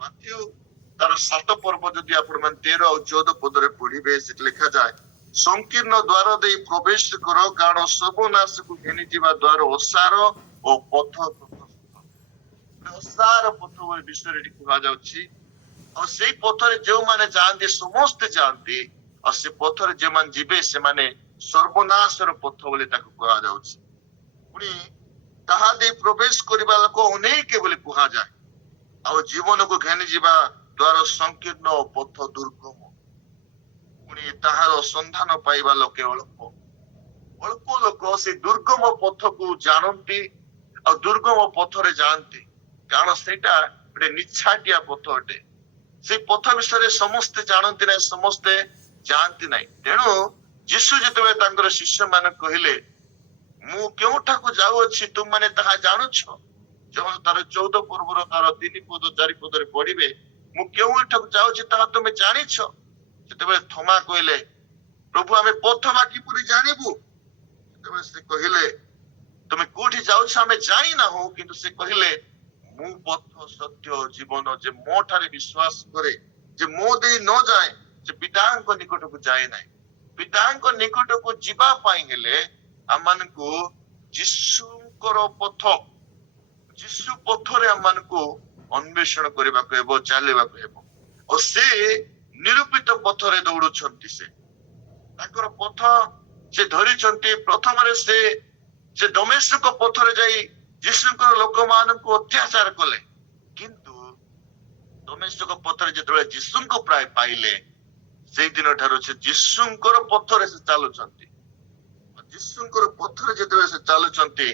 ମାଥ୍ୟୁ ତାର 7 ପର୍ବ ଯଦି ଆପଣ ମାନେ 13 ଆଉ 14 ପଦରେ ପଢିବେ, ସେଠି ଲେଖାଯାଏ ସଂକୀର୍ଣ୍ଣ ଦ୍ୱାର ଦେଇ ପ୍ରବେଶ କର, କାରଣ ସର୍ବନାଶକୁ ଘେନିଯିବା ଦ୍ୱାର ଓସାର ଓ ପଥ ଓସାର ପଥ ବିଷୟରେ ଏଠି କୁହାଯାଉଛି। ଆଉ ସେଇ ପଥରେ ଯେଉଁମାନେ ଯାଆନ୍ତି, ସମସ୍ତେ ଯାଆନ୍ତି, ଆଉ ସେ ପଥରେ ଯେଉଁମାନେ ଯିବେ ସେମାନେ ସର୍ବନାଶର ପଥ ବୋଲି ତାକୁ କୁହାଯାଉଛି। ପୁଣି ତାହା ଦେଇ ପ୍ରବେଶ କରିବା ଲୋକ ଅନେକ ବୋଲି କୁହାଯାଏ। ଆଉ ଜୀବନକୁ ଘେନି ଯିବା ଦ୍ୱାର ସଂକୀର୍ଣ୍ଣ ଓ ପଥ ଦୁର୍ଗମ, ପୁଣି ତାହାର ସନ୍ଧାନ ପାଇବା ଲୋକେ ଅଳ୍ପ। ଅଳ୍ପ ଲୋକ ସେ ଦୁର୍ଗମ ପଥକୁ ଜାଣନ୍ତି ଆଉ ଦୁର୍ଗମ ପଥରେ ଯାଆନ୍ତି, କାରଣ ସେଇଟା ଗୋଟେ ନିଛାଟିଆ ପଥ ଅଟେ। ସେଇ ପଥ ବିଷୟରେ ସମସ୍ତେ ଜାଣନ୍ତି ନାହିଁ, ସମସ୍ତେ ଯାଆନ୍ତି ନାହିଁ। ତେଣୁ ଯୀଶୁ ଯେତେବେଳେ ତାଙ୍କର ଶିଷ୍ୟ ମାନେ କହିଲେ ମୁଁ କେଉଁଠାକୁ ଯାଉଅଛି ତୁମମାନେ ତାହା ଜାଣୁଛ, ତାର 14 ପର୍ବର ତାର 3 ପଦ 4 ପଦରେ ପଢିବେ, ମୁଁ କେଉଁଠାକୁ ଯାଉଛି ତାହା ତୁମେ ଜାଣିଛ। ସେତେବେଳେ ଥୋମା କହିଲେ ପ୍ରଭୁ ଆମେ ପଥ ବା କିପରି ଜାଣିବୁ? ସେତେବେଳେ ସେ କହିଲେ ତମେ କୋଉଠି ଯାଉଛ ଆମେ ଜାଣିନାହୁଁ, କିନ୍ତୁ ସେ କହିଲେ ମୁଁ ପଥ ସତ୍ୟ ଜୀବନ, ଯେ ମୋ ଠାରେ ବିଶ୍ୱାସ କରେ, ଯେ ମୋ ଦେଇ ନ ଯାଏ ସେ ପିତାଙ୍କ ନିକଟକୁ ଯାଏ ନାହିଁ। ପିତାଙ୍କ ନିକଟକୁ ଯିବା ପାଇଁ ହେଲେ ଆମମାନଙ୍କୁ ଯୀଶୁଙ୍କର ପଥ, ଯୀଶୁ ପଥରେ ଆମମାନଙ୍କୁ ଅନ୍ୱେଷଣ କରିବାକୁ ହେବ, ଚାଲିବାକୁ ହେବ। ଓ ସେ ନିରୂପିତ ପଥରେ ଦୌଡୁଛନ୍ତି। ସେ ତାଙ୍କର ପଥ ସେ ଧରିଛନ୍ତି। ପ୍ରଥମରେ ସେ ଦମେଶ୍କ ପଥରେ ଯାଇ ଯୀଶୁଙ୍କର ଲୋକମାନଙ୍କୁ ଅତ୍ୟାଚାର କଲେ, କିନ୍ତୁ ଦମେଶ୍କ ପଥରେ ଯେତେବେଳେ ଯୀଶୁଙ୍କୁ ପ୍ରାୟ ପାଇଲେ, ସେଇଦିନ ଠାରୁ ସେ ଯୀଶୁଙ୍କର ପଥରେ ସେ ଚାଲୁଛନ୍ତି। ଯୀଶୁଙ୍କର ପଥରେ ଯେତେବେଳେ ସେ ଚାଲୁଛନ୍ତି,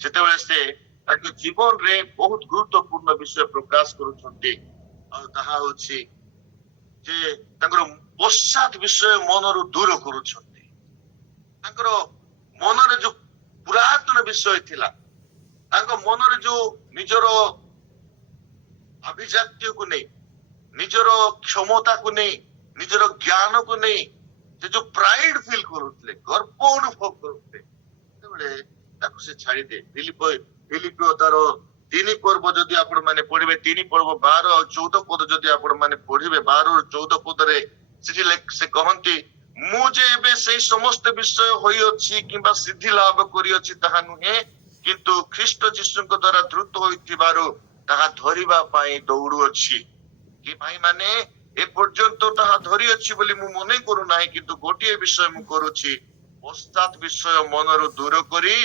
ସେତେବେଳେ ସେ ତାଙ୍କ ଜୀବନରେ ବହୁତ ଗୁରୁତ୍ୱପୂର୍ଣ୍ଣ ବିଷୟ ପ୍ରକାଶ କରୁଛନ୍ତି। ଆଉ ତାହା ହଉଛି ଯେ ତାଙ୍କର ପଶ୍ଚାତ ବିଷୟ ମନରୁ ଦୂର କରୁଛନ୍ତି। ତାଙ୍କର ମନରେ ଯୋଉ ପୁରାତନ ବିଷୟ ଥିଲା, ତାଙ୍କ ମନରେ ଯୋଉ ନିଜର ଆଭିଜାତ୍ୟକୁ ନେଇ, ନିଜର କ୍ଷମତାକୁ ନେଇ, ନିଜର ଜ୍ଞାନକୁ ନେଇ ସେ ଯୋଉ ପ୍ରାଇଡ ଫିଲ୍ କରୁଥିଲେ, ଗର୍ବ ଅନୁଭବ କରୁଥିଲେ, ସେତେବେଳେ ତାକୁ ସେ ଛାଡ଼ିଦିଏ। ଫିଲିପିଓ ତାର 3 ପର୍ବ ଯଦି ଆପଣ ମାନେ ପଢିବେ, 3 ପର୍ବ 12 ଆଉ 14 ପଦ ଯଦି ଆପଣ ମାନେ ପଢିବେ, 12 ରୁ 14 ପଦରେ ସେଠି ସେ କହନ୍ତି, ମୁଁ ଯେ ଏବେ ସେଇ ସମସ୍ତ ବିଷୟ ହୋଇଅଛି କିମ୍ବା ସିଦ୍ଧି ଲାଭ କରିଅଛି ତାହା ନୁହେଁ, କିନ୍ତୁ ଖ୍ରୀଷ୍ଟ ଯୀଶୁଙ୍କ ଦ୍ଵାରା ଧୃତ ହୋଇଥିବାରୁ ତାହା ଧରିବା ପାଇଁ ଦୌଡୁଅଛି। କି ଭାଇ ମାନେ ଏ ପର୍ଯ୍ୟନ୍ତ ତାହା ଧରିଅଛି ବୋଲି ମୁଁ ମନେ କରୁନାହିଁ, କିନ୍ତୁ ଗୋଟିଏ ବିଷୟ ମୁଁ କରୁଛି, ପଶ୍ଚାତ୍ ବିଷୟ ମନରୁ ଦୂର କରି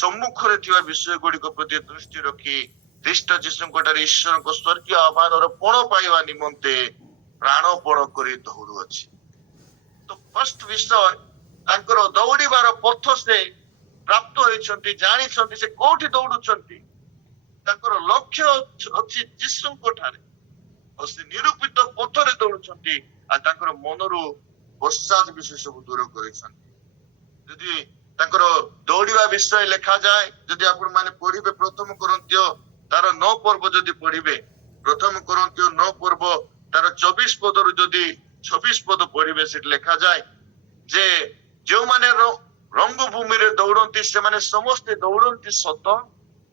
ସମ୍ମୁଖରେ ଥିବା ବିଷୟ ଗୁଡିକ ପ୍ରତି ଦୃଷ୍ଟି ରଖି ଖ୍ରୀଷ୍ଟ ଯୀଶୁଙ୍କ ଠାରେ ଈଶ୍ୱରଙ୍କ ସ୍ୱର୍ଗୀୟ ଆହ୍ୱାନର ପଣ ପାଇବା ନିମନ୍ତେ ପ୍ରାଣପଣ କରି ଦୌଡୁଅଛି। ତ ଫାର୍ଷ୍ଟ ବିଷୟ, ତାଙ୍କର ଦୌଡ଼ିବାର ପଥ ସେ ପ୍ରାପ୍ତ ହୋଇଛନ୍ତି, ଜାଣିଛନ୍ତି ସେ କୋଉଠି ଦୌଡୁଛନ୍ତି। ତାଙ୍କର ଲକ୍ଷ୍ୟ ଅଛି ଯୀଶୁଙ୍କ ଠାରେ, ଆଉ ସେ ନିରୂପିତ ପଥରେ ଦୌଡୁଛନ୍ତି, ଆଉ ତାଙ୍କର ମନରୁ ପଶ୍ଚାତ ବିଷୟ ସବୁ ଦୂର କରିଛନ୍ତି। ଯଦି ତାଙ୍କର ଦୌଡ଼ିବା ବିଷୟ ଲେଖାଯାଏ, ଯଦି ଆପଣ ମାନେ ପଢିବେ ପ୍ରଥମ କରନ୍ତୀୟ ତାର 9 ପର୍ବ ଯଦି ପଢିବେ, ପ୍ରଥମ କରନ୍ତୀୟ 9 ପର୍ବ ତାର 24 ପଦରୁ ଯଦି 26 ପଦ ପଢିବେ, ସେଠି ଲେଖାଯାଏ ଯେ ଯେଉଁମାନେ ରଙ୍ଗଭୂମିରେ ଦୌଡନ୍ତି ସେମାନେ ସମସ୍ତେ ଦୌଡନ୍ତି ସତ,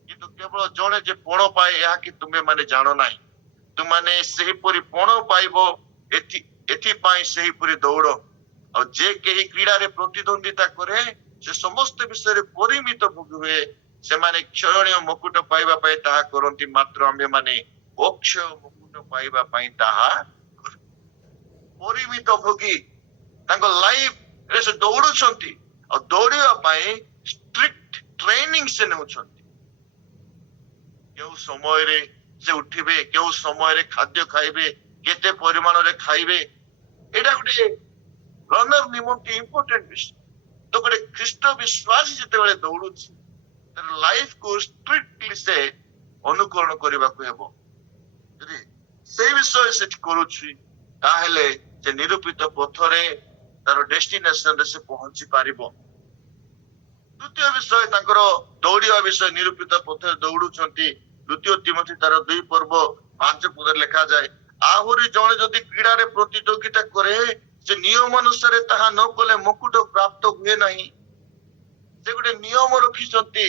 କିନ୍ତୁ କେବଳ ଜଣେ ଯେ ପଣ ପାଏ ଏହା କି ତୁମେ ମାନେ ଜାଣ ନାହିଁ। ତୁମାନେ ସେହିପରି ପଣ ପାଇବ, ଏଥିପାଇଁ ସେହିପରି ଦୌଡ଼। ଆଉ ଯେ କେହି କ୍ରୀଡ଼ାରେ ପ୍ରତିଦ୍ୱନ୍ଦିତା କରେ ସେ ସମସ୍ତ ବିଷୟରେ ପରିମିତ ଭୋଗୀ ହୁଏ। ସେମାନେ କ୍ଷୟଣୀୟ ମୁକୁଟ ପାଇବା ପାଇଁ ତାହା କରନ୍ତି, ମାତ୍ର ଆମେ ମାନେ ଅକ୍ଷୟ ମୁକୁଟ ପାଇବା ପାଇଁ ତାହା ପରିମିତ ଭୋଗୀ। ତାଙ୍କ ଲାଇଫ ରେ ସେ ଦୌଡୁଛନ୍ତି, ଆଉ ଦୌଡ଼ିବା ପାଇଁ ଷ୍ଟ୍ରିକ୍ଟ ଟ୍ରେନିଂ ସେ ନେଉଛନ୍ତି। କେଉଁ ସମୟରେ ସେ ଉଠିବେ, କେଉଁ ସମୟରେ ଖାଦ୍ୟ ଖାଇବେ, କେତେ ପରିମାଣରେ ଖାଇବେ, ଏଇଟା ଗୋଟେ ରନର ନିମନ୍ତେ ଇମ୍ପୋର୍ଟାଣ୍ଟ ବିଷୟ। ତ ଗୋଟେ ଖ୍ରୀଷ୍ଟ ବିଶ୍ୱାସୀ ଯେତେବେଳେ ଦୌଡୁଛି, ତାର ଲାଇଫକୁ ଷ୍ଟ୍ରିକ୍ଟଲି ସେ ଅନୁକରଣ କରିବାକୁ ହେବ। ଯଦି ସେଇ ବିଷୟ ସେଠି କରୁଛି, ତାହେଲେ ସେ ନିରୂପିତ ପଥରେ ତାର ଡେଷ୍ଟିନେସନରେ ସେ ପହଞ୍ଚି ପାରିବ। ଦ୍ୱିତୀୟ ବିଷୟ, ତାଙ୍କର ଦୌଡ଼ିବା ବିଷୟ, ନିରୂପିତ ପଥରେ ଦୌଡୁଛନ୍ତି। ଦ୍ୱିତୀୟ ତିମୋଥୀ ତାର 2 ପର୍ବ 5 ପଦରେ ଲେଖାଯାଏ, ଆହୁରି ଜଣେ ଯଦି କ୍ରୀଡ଼ାରେ ପ୍ରତିଯୋଗିତା କରେ, ସେ ନିୟମ ଅନୁସାରେ ତାହା ନ କଲେ ମୁକୁଟ ପ୍ରାପ୍ତ ହୁଏ ନାହିଁ। ସେ ଗୋଟେ ନିୟମ ରଖିଛନ୍ତି,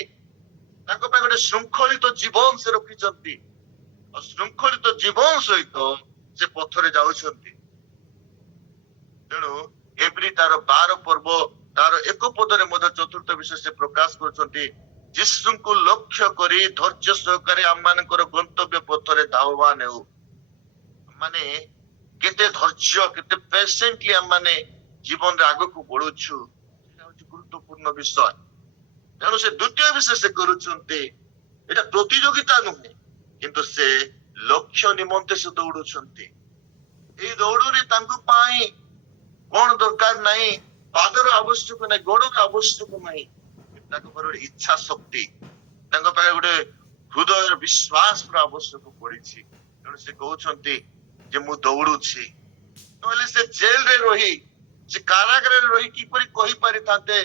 ତାଙ୍କ ପାଇଁ ଗୋଟେ ଶୃଙ୍ଖଳିତ ଜୀବନ ସେ ରଖିଛନ୍ତି, ଆଉ ଶୃଙ୍ଖଳିତ ଜୀବନ ସହିତ ସେ ପଥରେ ଯାଉଛନ୍ତି। ତେଣୁ ଏଭ୍ରି ତାର 12 ପର୍ବ ତାର 1 ପଦରେ ମଧ୍ୟ 4ର୍ଥ ବିଷୟ ସେ ପ୍ରକାଶ କରୁଛନ୍ତି, ଯୀଶୁଙ୍କୁ ଲକ୍ଷ୍ୟ କରି ଧୈର୍ଯ୍ୟ ସହକାରେ ଆମମାନଙ୍କର ଗନ୍ତବ୍ୟ ପଥରେ ଧାବମାନ ହେଉ। ମାନେ କେତେ ଧୈର୍ଯ୍ୟ, କେତେ ପେସେଣ୍ଟଲି ଆମେ ଜୀବନରେ ଆଗକୁ ବଢୁଛୁ, ସେଟା ହଉଛି ଗୁରୁତ୍ୱପୂର୍ଣ୍ଣ ବିଷୟ। ତେଣୁ ସେ ଦ୍ୱିତୀୟ ବିଷୟ ସେ କରୁଛନ୍ତି, ଏଟା ପ୍ରତିଯୋଗିତା ନୁହେଁ, କିନ୍ତୁ ସେ ଲକ୍ଷ୍ୟ ନିମନ୍ତେ ସେ ଦୌଡୁଛନ୍ତି। ଏଇ ଦୌଡ଼ରେ ତାଙ୍କ ପାଇଁ କଣ ଦରକାର ନାହିଁ, ପାଦର ଆବଶ୍ୟକ ନାହିଁ, ଗୋଡର ଆବଶ୍ୟକ ନାହିଁ, ତାଙ୍କ ପାଖରେ ଗୋଟେ ଇଚ୍ଛା ଶକ୍ତି, ତାଙ୍କ ପାଖରେ ଗୋଟେ ହୃଦୟର ବିଶ୍ୱାସର ଆବଶ୍ୟକ ପଡିଛି। ତେଣୁ ସେ କହୁଛନ୍ତି ଯେ ମୁଁ ଦୌଡୁଛି। ନହେଲେ ସେ ଜେଲରେ ରହି, ସେ କାରାଗାରରେ ରହି କିପରି କହିପାରିଥାନ୍ତେ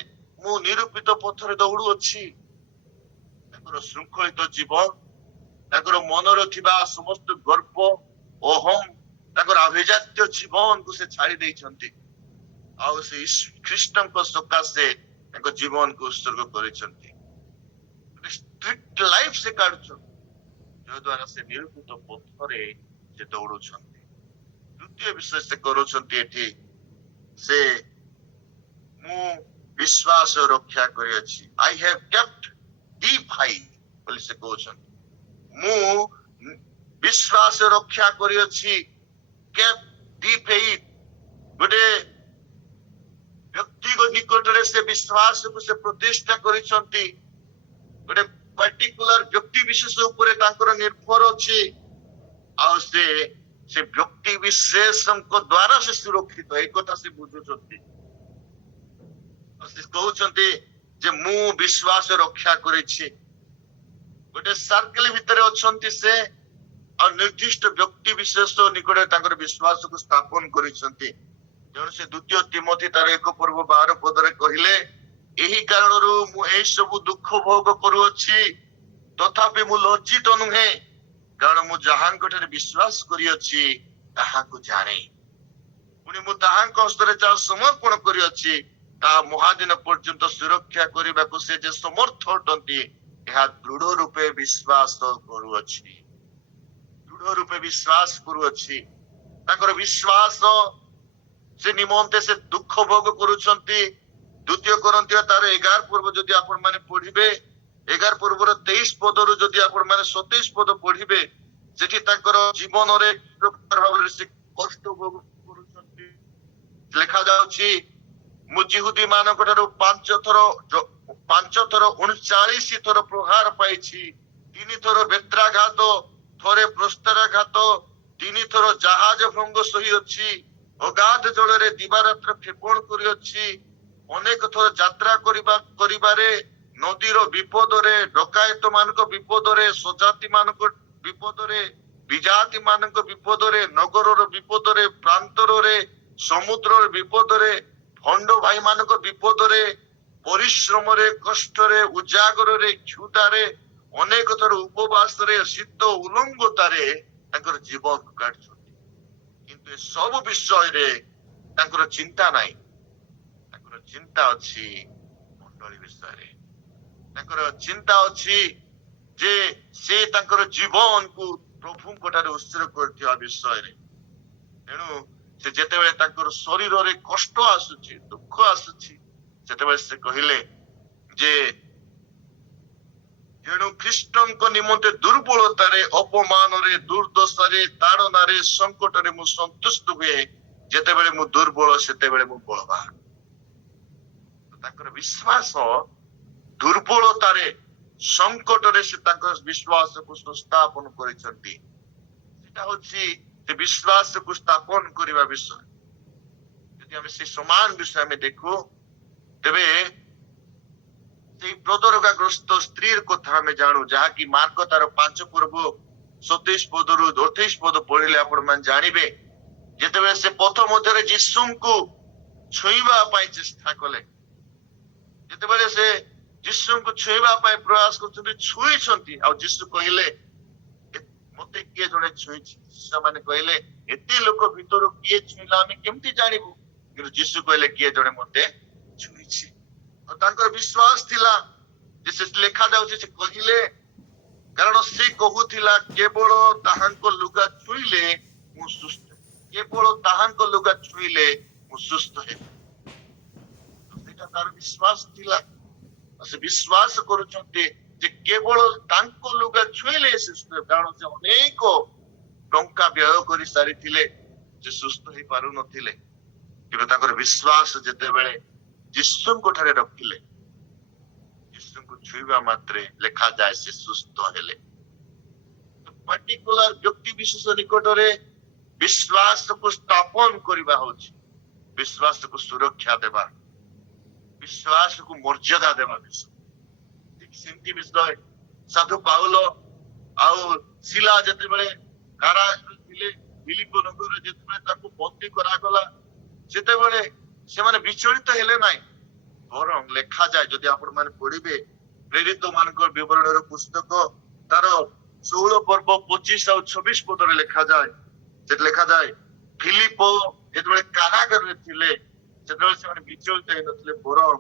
ମୁଁ ନିରୂପିତ ପଥରେ ଦୌଡୁଅଛି। ତାଙ୍କର ଶୃଙ୍ଖଳିତ ଜୀବନ, ତାଙ୍କର ମନରେ ଥିବା ସମସ୍ତ ଗର୍ବ, ଅହଂ, ତାଙ୍କର ଆଭିଜାତ୍ୟ ଜୀବନକୁ ସେ ଛାଡି ଦେଇଛନ୍ତି, ଆଉ ସେ ଖ୍ରୀଷ୍ଟଙ୍କ ସକାଶେ ତାଙ୍କ ଜୀବନକୁ ଉତ୍ସର୍ଗ କରିଛନ୍ତି। ଷ୍ଟ୍ରିକ୍ଟ ଲାଇଫ ସେ କାଢୁଛନ୍ତି, ଯଦ୍ୱାରା ସେ ନିରୂପିତ ପଥରେ ସେ ଦୌଡୁଛନ୍ତି। ଦ୍ୱିତୀୟ ବିଷୟ ସେ କରୁଛନ୍ତି ଏଠି, ସେ ମୁଁ ବିଶ୍ୱାସ ରକ୍ଷା କରିଅଛି, ଆଇ ହ୍ୟାଭ୍ କେପ୍ଟ ଦି ଫାଇଥ୍ ବୋଲି ସେ କହୁଛନ୍ତି। ମୁଁ ବିଶ୍ୱାସ ରକ୍ଷା କରିଅଛି, କେପ୍ଟ ଦି ଫେଇଥ୍। ଗୋଟେ ବ୍ୟକ୍ତିଙ୍କ ନିକଟରେ ସେ ବିଶ୍ୱାସକୁ ସେ ପ୍ରତିଷ୍ଠା କରିଛନ୍ତି, ଗୋଟେ ପାର୍ଟିକୁଲାର ବ୍ୟକ୍ତି ବିଶେଷ ଉପରେ ତାଙ୍କର ନିର୍ଭର ଅଛି, ଆଉ ସେ ବ୍ୟକ୍ତି ବିଶେଷଙ୍କ ଦ୍ଵାରା ସେ ସୁରକ୍ଷିତ, এই କଥା ସେ ବୁଝୁଛନ୍ତି। ସେ କହୁଛନ୍ତି ଯେ ମୁଁ ବିଶ୍ୱାସ ରକ୍ଷା କରିଛି। ଗୋଟେ ସାର୍କେଲ ଭିତରେ ଅଛନ୍ତି ସେ, ଆଉ ନିର୍ଦ୍ଦିଷ୍ଟ ବ୍ୟକ୍ତି ବିଶେଷ ନିକଟରେ ତାଙ୍କର ବିଶ୍ୱାସକୁ ସ୍ଥାପନ କରିଛନ୍ତି। ତେଣୁ ସେ ଦ୍ୱିତୀୟ ତିମୋଥୀ ତାର 1 ପର୍ବ 12 ପଦରେ କହିଲେ, ଏହି କାରଣରୁ ମୁଁ ଏହି ସବୁ ଦୁଃଖ ଭୋଗ କରୁଅଛି, ତଥାପି ମୁଁ ଲଜ୍ଜିତ ନୁହେଁ, କାରଣ ମୁଁ ଯାହାଙ୍କ ଠାରେ ବିଶ୍ୱାସ କରିଅଛି ତାହାକୁ ଜାଣେ। ପୁଣି ମୁଁ ତାହାଙ୍କ ହସ୍ତରେ ଯାହା ସମର୍ପଣ କରିଅଛି ତାହା ମହାଦିନ ପର୍ଯ୍ୟନ୍ତ ସୁରକ୍ଷା କରିବାକୁ ସେ ଯେ ସମର୍ଥ ଅଟନ୍ତି ଏହା ଦୃଢ ରୂପେ ବିଶ୍ୱାସ କରୁଅଛି। ଦୃଢ ରୂପେ ବିଶ୍ୱାସ କରୁଅଛି। ତାଙ୍କର ବିଶ୍ୱାସ ସେ ନିମନ୍ତେ ସେ ଦୁଃଖ ଭୋଗ କରୁଛନ୍ତି। ଦ୍ୱିତୀୟ କୋରିନ୍ଥୀୟ ତାର 11 ପର୍ବ ଯଦି ଆପଣ ମାନେ ପଢିବେ, 11 ପର୍ବର 23 ପଦରୁ ଯଦି ଆପଣ ମାନେ 27 ପଦ ପଢିବେ, ସେଠି ତାଙ୍କର ଜୀବନରେ ଭାବରେ ସେ କଷ୍ଟ ଭୋଗ କରୁଛନ୍ତି। ଲେଖା ଯାଉଛି, ମୁଁ ଯିହୁଦୀ ମାନଙ୍କ ଠାରୁ 5 ଥର 39 ଥର ପ୍ରହାର ପାଇଛି, 3 ଥର ବେତ୍ରାଘାତ, ଥରେ ପ୍ରସ୍ତାରାଘାତ, 3 ଥର ଜାହାଜ ଭଙ୍ଗ ସହିଅଛି, ଅଗାଧ ଜଳରେ ଦିବାରାତ୍ର କ୍ଷେପଣ କରିଅଛି, ଅନେକ ଥର ଯାତ୍ରା କରିବାରେ, ନଦୀର ବିପଦରେ, ଡକାୟତ ମାନଙ୍କ ବିପଦରେ, ସଜାତି ମାନଙ୍କ ବିପଦରେ, ବିଜାତି ମାନଙ୍କ ବିପଦରେ, ନଗରର ବିପଦରେ, ପ୍ରାନ୍ତରରେ, ସମୁଦ୍ରର ବିପଦରେ, ଭଣ୍ଡ ଭାଇ ମାନଙ୍କ ବିପଦରେ, ପରିଶ୍ରମରେ, କଷ୍ଟରେ, ଉଜାଗରରେ, କ୍ଷୁଧାରେ, ଅନେକ ଥର ଉପବାସରେ, ଶୀତ ଉଲଙ୍ଗତାରେ ତାଙ୍କର ଜୀବନ କାଟୁଛନ୍ତି। କିନ୍ତୁ ଏ ସବୁ ବିଷୟରେ ତାଙ୍କର ଚିନ୍ତା ନାହିଁ। ତାଙ୍କର ଚିନ୍ତା ଅଛି ମଣ୍ଡଳୀ ବିଷୟରେ। ତାଙ୍କର ଚିନ୍ତା ଅଛି ଯେ ସେ ତାଙ୍କର ଜୀବନକୁ ପ୍ରଭୁଙ୍କ ଠାରେ ଉତ୍ସର୍ଗ କରିଥିବା ବିଷୟରେ। ତେଣୁ ସେ ଯେତେବେଳେ ତାଙ୍କର ଶରୀରରେ କଷ୍ଟ ଆସୁଛି, ଦୁଃଖ ଆସୁଛି, ସେତେବେଳେ ସେ କହିଲେ ଯେ ତେଣୁ ଖ୍ରୀଷ୍ଟଙ୍କ ନିମନ୍ତେ ଦୁର୍ବଳତାରେ, ଅପମାନରେ, ଦୁର୍ଦ୍ଦଶାରେ, ତାଡ଼ନାରେ, ସଙ୍କଟରେ ମୁଁ ସନ୍ତୁଷ୍ଟ ହୁଏ। ଯେତେବେଳେ ମୁଁ ଦୁର୍ବଳ ସେତେବେଳେ ମୁଁ ବଳବାନ। ତାଙ୍କର ବିଶ୍ୱାସ ଦୁର୍ବଳତାରେ, ସଙ୍କଟରେ ସେ ତାଙ୍କ ବିଶ୍ୱାସକୁ ସ୍ଥାପନ କରିଛନ୍ତି। ସେଟା ହଉଛି ସେ ବିଶ୍ୱାସକୁ ସ୍ଥାପନ କରିବା ବିଷୟ। ଯଦି ଆମେ ସେ ସମାନ ବିଷୟ ଆମେ ଦେଖୁ, ତେବେ ସେଇ ପ୍ରଦରୋଗାଗ୍ରସ୍ତ ସ୍ତ୍ରୀର କଥା ଆମେ ଜାଣୁ, ଯାହାକି ମାର୍କ ତାର 5 ପର୍ବ 27 ପଦରୁ 28 ପଦ ପଢିଲେ ଆପଣ ମାନେ ଜାଣିବେ। ଯେତେବେଳେ ସେ ପଥ ମଧ୍ୟରେ ଯୀଶୁଙ୍କୁ ଛୁଇଁବା ପାଇଁ ଚେଷ୍ଟା କଲେ, ଯେତେବେଳେ ସେ ଯୀଶୁଙ୍କୁ ଛୁଇଁବା ପାଇଁ ପ୍ରୟାସ କରୁଛନ୍ତି, ଛୁଇଁଛନ୍ତି, ଆଉ ଯୀଶୁ କହିଲେ ମତେ କିଏ ଜଣେ ଛୁଇଁଛି? ସେମାନେ କହିଲେ ଏତେ ଲୋକ ଭିତରୁ କିଏ ଛୁଇଁଲା ଆମେ କେମିତି ଜାଣିବୁ? କିନ୍ତୁ ଯୀଶୁ କହିଲେ କିଏ ଜଣେ ମତେ ଛୁଇଁଛି। ଆଉ ତାଙ୍କର ବିଶ୍ୱାସ ଥିଲା ଯେ ସେ ଲେଖା ଯାଉଛି, ସେ କହିଲେ, କାରଣ ସେ କହୁଥିଲା କେବଳ ତାହାଙ୍କ ଲୁଗା ଛୁଇଁଲେ ମୁଁ ସୁସ୍ଥ, କେବଳ ତାହାଙ୍କ ଲୁଗା ଛୁଇଁଲେ ମୁଁ ସୁସ୍ଥ ହେବି। ସେଇଟା ତାର ବିଶ୍ୱାସ ଥିଲା। ସେ ବିଶ୍ୱାସ କରୁଛନ୍ତି ଯେ କେବଳ ତାଙ୍କ ଲୁଗା ଛୁଇଁଲେ ସେ ସୁସ୍ଥ ହେବେ। କାରଣ ସେ ଅନେକ ଟଙ୍କା ବ୍ୟୟ କରି ସାରିଥିଲେ, ସେ ସୁସ୍ଥ ହେଇ ପାରୁନଥିଲେ। କିନ୍ତୁ ତାଙ୍କର ବିଶ୍ୱାସ ଯେତେବେଳେ ଯୀଶୁଙ୍କ ଠାରେ ରଖିଲେ, ଯୀଶୁଙ୍କୁ ଛୁଇଁବା ମାତ୍ରେ ଲେଖାଯାଏ ସେ ସୁସ୍ଥ ହେଲେ। ପାର୍ଟିକୁଲାର ବ୍ୟକ୍ତି ବିଶେଷ ନିକଟରେ ବିଶ୍ୱାସକୁ ସ୍ଥାପନ କରିବା ହଉଛି ବିଶ୍ୱାସକୁ ସୁରକ୍ଷା ଦେବା, ବିଶ୍ୱାସକୁ ମର୍ଯ୍ୟାଦା ଦେବା ବିଷୟ। ସେମିତି ବିଷୟ ସାଧୁ ପାଉଲ ଆଉ ଶିଲା ଯେତେବେଳେ କାରାଗାରରେ ଥିଲେ, ଫିଲିପ ନଗରରେ ଯେତେବେଳେ ତାଙ୍କୁ ବନ୍ଦୀ କରାଗଲା, ସେତେବେଳେ ସେମାନେ ବିଚଳିତ ହେଲେ ନାହିଁ। ବରଂ ଲେଖାଯାଏ, ଯଦି ଆପଣ ମାନେ ପଢିବେ ପ୍ରେରିତ ମାନଙ୍କର ବିବରଣର ପୁସ୍ତକ ତାର 16 ପର୍ବ 25 ଆଉ 26 ପଦରେ ଲେଖାଯାଏ, ସେଠି ଲେଖାଯାଏ ଫିଲିପ ଯେତେବେଳେ କାରାଗାରରେ ଥିଲେ ସେତେବେଳେ ସେମାନେ ବିଚଳିତ ହେଇନଥିଲେ, ବରଂ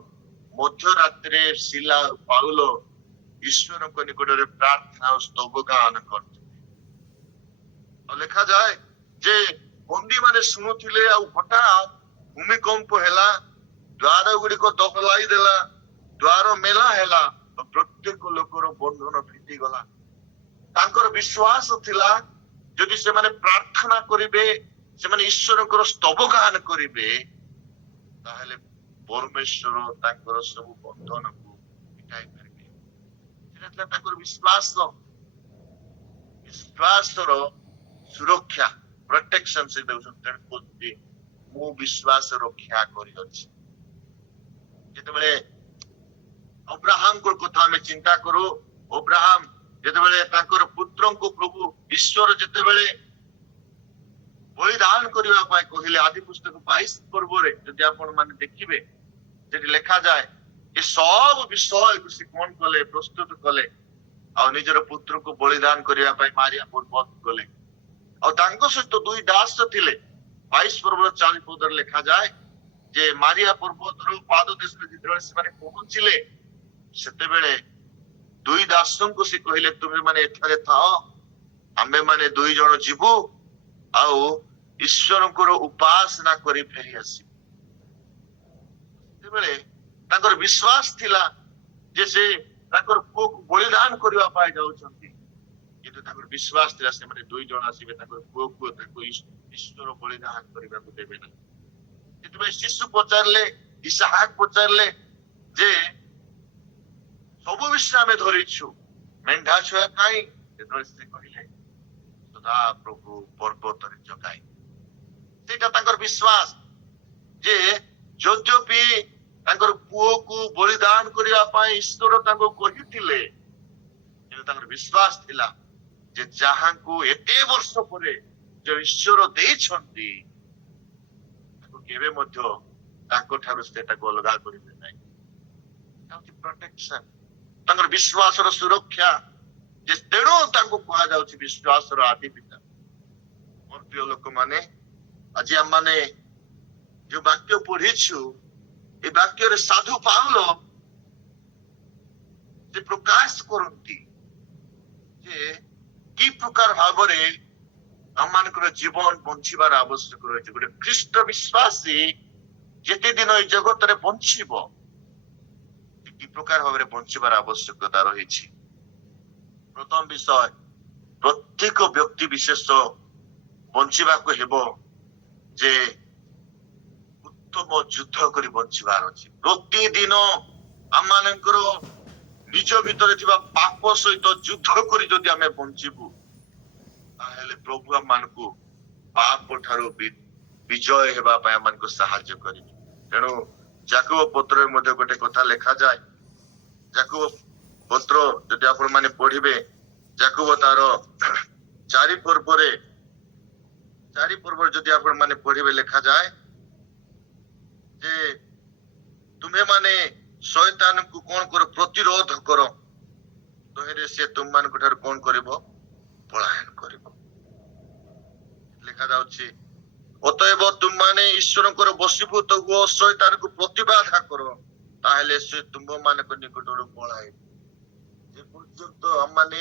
ମଧ୍ୟରାତ୍ରିରେ ଶିଲା ପାଉଲ ଈଶ୍ୱରଙ୍କ ନିକଟରେ ପ୍ରାର୍ଥନା ଓ ସ୍ତବଗାନ କରିଥିଲେ। ଆଉ ଲେଖାଯାଏ ଯେ ବନ୍ଦୀ ମାନେ ଶୁଣୁଥିଲେ, ଆଉ ହଠାତ୍ ଭୂମିକମ୍ପ ହେଲା, ଦ୍ୱାର ଗୁଡିକ ଦହଲାଇ ଦେଲା, ଦ୍ୱାର ମେଲା ହେଲା, ପ୍ରତ୍ୟେକ ଲୋକର ବନ୍ଧନ ଫିଟିଗଲା। ତାଙ୍କର ବିଶ୍ୱାସ ଥିଲା ଯଦି ସେମାନେ ପ୍ରାର୍ଥନା କରିବେ, ସେମାନେ ଈଶ୍ୱରଙ୍କର ସ୍ତବଗାନ କରିବେ, ତାହେଲେ ପରମେଶ୍ୱର ତାଙ୍କର ସବୁ ବନ୍ଧନକୁ ଫିଟାଇ ପାରିବେ। ସେଟା ଥିଲା ତାଙ୍କର ବିଶ୍ୱାସର ସୁରକ୍ଷା, ପ୍ରୋଟେକ୍ସନ ସେ ଦେଉଛନ୍ତି। ମୁଁ ବିଶ୍ୱାସ ରକ୍ଷା କରିଅଛି। ଯେତେବେଳେ ଅବ୍ରାହମଙ୍କ କଥା ଆମେ ଚିନ୍ତା କରୁ, ଅବ୍ରାହମ ଯେତେବେଳେ ତାଙ୍କର ପୁତ୍ରଙ୍କୁ ପ୍ରଭୁ ଈଶ୍ୱର ଯେତେବେଳେ ବଳିଦାନ କରିବା ପାଇଁ କହିଲେ, ଆଦି ପୁସ୍ତକ 22 ପର୍ବରେ ଯଦି ଆପଣ ମାନେ ଦେଖିବେ, ସେଠି ଲେଖାଯାଏ ଏ ସବୁ ବିଷୟକୁ ସେ କଣ କଲେ, ପ୍ରସ୍ତୁତ କଲେ ଆଉ ନିଜର ପୁତ୍ରକୁ ବଳିଦାନ କରିବା ପାଇଁ ମାରିଆ ପୂର୍ବତ ଗଲେ। ଆଉ ତାଙ୍କ ସହିତ ଦୁଇ ଦାସ ଥିଲେ। 22 ପର୍ବର 40 ପଦରେ ଲେଖାଯାଏ ଯେ ମାରିଆ ପର୍ବତରୁ ପାଦ ଦେଶରେ ଯେତେବେଳେ ସେମାନେ ପହଞ୍ଚିଲେ, ସେତେବେଳେ ଦୁଇ ଦାସଙ୍କୁ ସେ କହିଲେ, ତୁମେ ମାନେ ଏଠାରେ ଥାଅ, ଆମେ ମାନେ ଦୁଇ ଜଣ ଯିବୁ ଆଉ ଈଶ୍ୱରଙ୍କର ଉପାସନା କରି ଫେରି ଆସିବୁ। ସେତେବେଳେ ତାଙ୍କର ବିଶ୍ୱାସ ଥିଲା ଯେ ସେ ତାଙ୍କର ପୁଅକୁ ବଳିଦାନ କରିବା ପାଇଁ ଯାଉଛନ୍ତି, କିନ୍ତୁ ତାଙ୍କର ବିଶ୍ୱାସ ଥିଲା ସେମାନେ ଦୁଇ ଜଣ ଆସିବେ, ତାଙ୍କର ପୁଅକୁ ତାଙ୍କୁ ଈଶ୍ୱର ବଳିଦାନ କରିବାକୁ ଦେବେ ନାହିଁ। ସେଥିପାଇଁ ଶିଶୁ ପଚାରିଲେ, ଇସାହାକ ପଚାରିଲେ ଯେ ସବୁ ବିଷୟ ଆମେ ଧରିଛୁ, ମେଣ୍ଢା ଛୁଆ କାହିଁ? ଯେତେବେଳେ ସେ କହିଲେ ସଦା ପ୍ରଭୁ ପର୍ବତରେ ଜଗାଇ। ସେଇଟା ତାଙ୍କର ବିଶ୍ୱାସ ଯେ ଯଦ୍ୟପି ତାଙ୍କର ପୁଅକୁ ବଳିଦାନ କରିବା ପାଇଁ ଈଶ୍ୱର ତାଙ୍କୁ କହିଥିଲେ, କିନ୍ତୁ ତାଙ୍କର ବିଶ୍ୱାସ ଥିଲା ଯେ ଯାହାଙ୍କୁ ଏତେ ବର୍ଷ ପରେ ଯୋଉ ଈଶ୍ୱର ଦେଇଛନ୍ତି, ତାକୁ କେବେ ମଧ୍ୟ ତାଙ୍କ ଠାରୁ ସେଟାକୁ ଅଲଗା କରିବେ ନାହିଁ। ପ୍ରୋଟେକ୍ସନ, ତାଙ୍କର ବିଶ୍ୱାସର ସୁରକ୍ଷା, ଯେ ତେଣୁ ତାଙ୍କୁ କୁହାଯାଉଛି ବିଶ୍ୱାସର ଆଦି ପିତା। ମୋର ପ୍ରିୟ ଲୋକମାନେ, ଆଜି ଆମମାନେ ଯୋଉ ବାକ୍ୟ ପଢିଛୁ, ଏ ବାକ୍ୟରେ ସାଧୁ ପାଉଲ ସେ ପ୍ରକାଶ କରନ୍ତି ଯେ କି ପ୍ରକାର ଭାବରେ ଆମମାନଙ୍କର ଜୀବନ ବଞ୍ଚିବାର ଆବଶ୍ୟକ ରହିଛି। ଗୋଟେ ଖ୍ରୀଷ୍ଟ ବିଶ୍ୱାସୀ ଯେତେ ଦିନ ଏଇ ଜଗତରେ ବଞ୍ଚିବ, କି ପ୍ରକାର ଭାବରେ ବଞ୍ଚିବାର ଆବଶ୍ୟକତା ରହିଛି। ପ୍ରଥମ ବିଷୟ, ପ୍ରତ୍ୟେକ ବ୍ୟକ୍ତି ବିଶେଷ ବଞ୍ଚିବାକୁ ହେବ ଯେ ଉତ୍ତମ ଯୁଦ୍ଧ କରି ବଞ୍ଚିବାର ଅଛି। ପ୍ରତିଦିନ ଆମମାନଙ୍କର ନିଜ ଭିତରେ ଥିବା ପାପ ସହିତ ଯୁଦ୍ଧ କରି ଯଦି ଆମେ ବଞ୍ଚିବୁ, ତାହେଲେ ପ୍ରଭୁ ଆମମାନଙ୍କୁ ପାପ ଠାରୁ ବିଜୟ ହେବା ପାଇଁ ଆମମାନଙ୍କୁ ସାହାଯ୍ୟ କରିବେ। ତେଣୁ ଯାକୋବ ପତ୍ରରେ ମଧ୍ୟ ଗୋଟେ କଥା ଲେଖାଯାଏ। ଯାକୋବ ପତ୍ର ଯଦି ଆପଣ ମାନେ ପଢିବେ, ଯାକୋବ ତାର 4 ପର୍ବରେ ଯଦି ଆପଣ ମାନେ ପଢିବେ, ଲେଖାଯାଏ ଯେ ତୁମେ ମାନେ ଶୟତାନକୁ କଣ କର, ପ୍ରତିରୋଧ କର, ତହିଁରେ ସେ ତୁମମାନଙ୍କ ଠାରୁ କଣ କରିବ, ପଳାୟନ କରିବ। ଲେଖାଯାଉଛି, ଅତଏବ ତୁମମାନେ ଈଶ୍ୱରଙ୍କର ବଶୀଭୂତ ହୁଅ, ଶୟତାନକୁ ପ୍ରତିବାଧା କର, ତାହେଲେ ସେ ତୁମ ମାନଙ୍କ ନିକଟରୁ ପଳାଇବ। ଯେ ପର୍ଯ୍ୟନ୍ତ ଆମମାନେ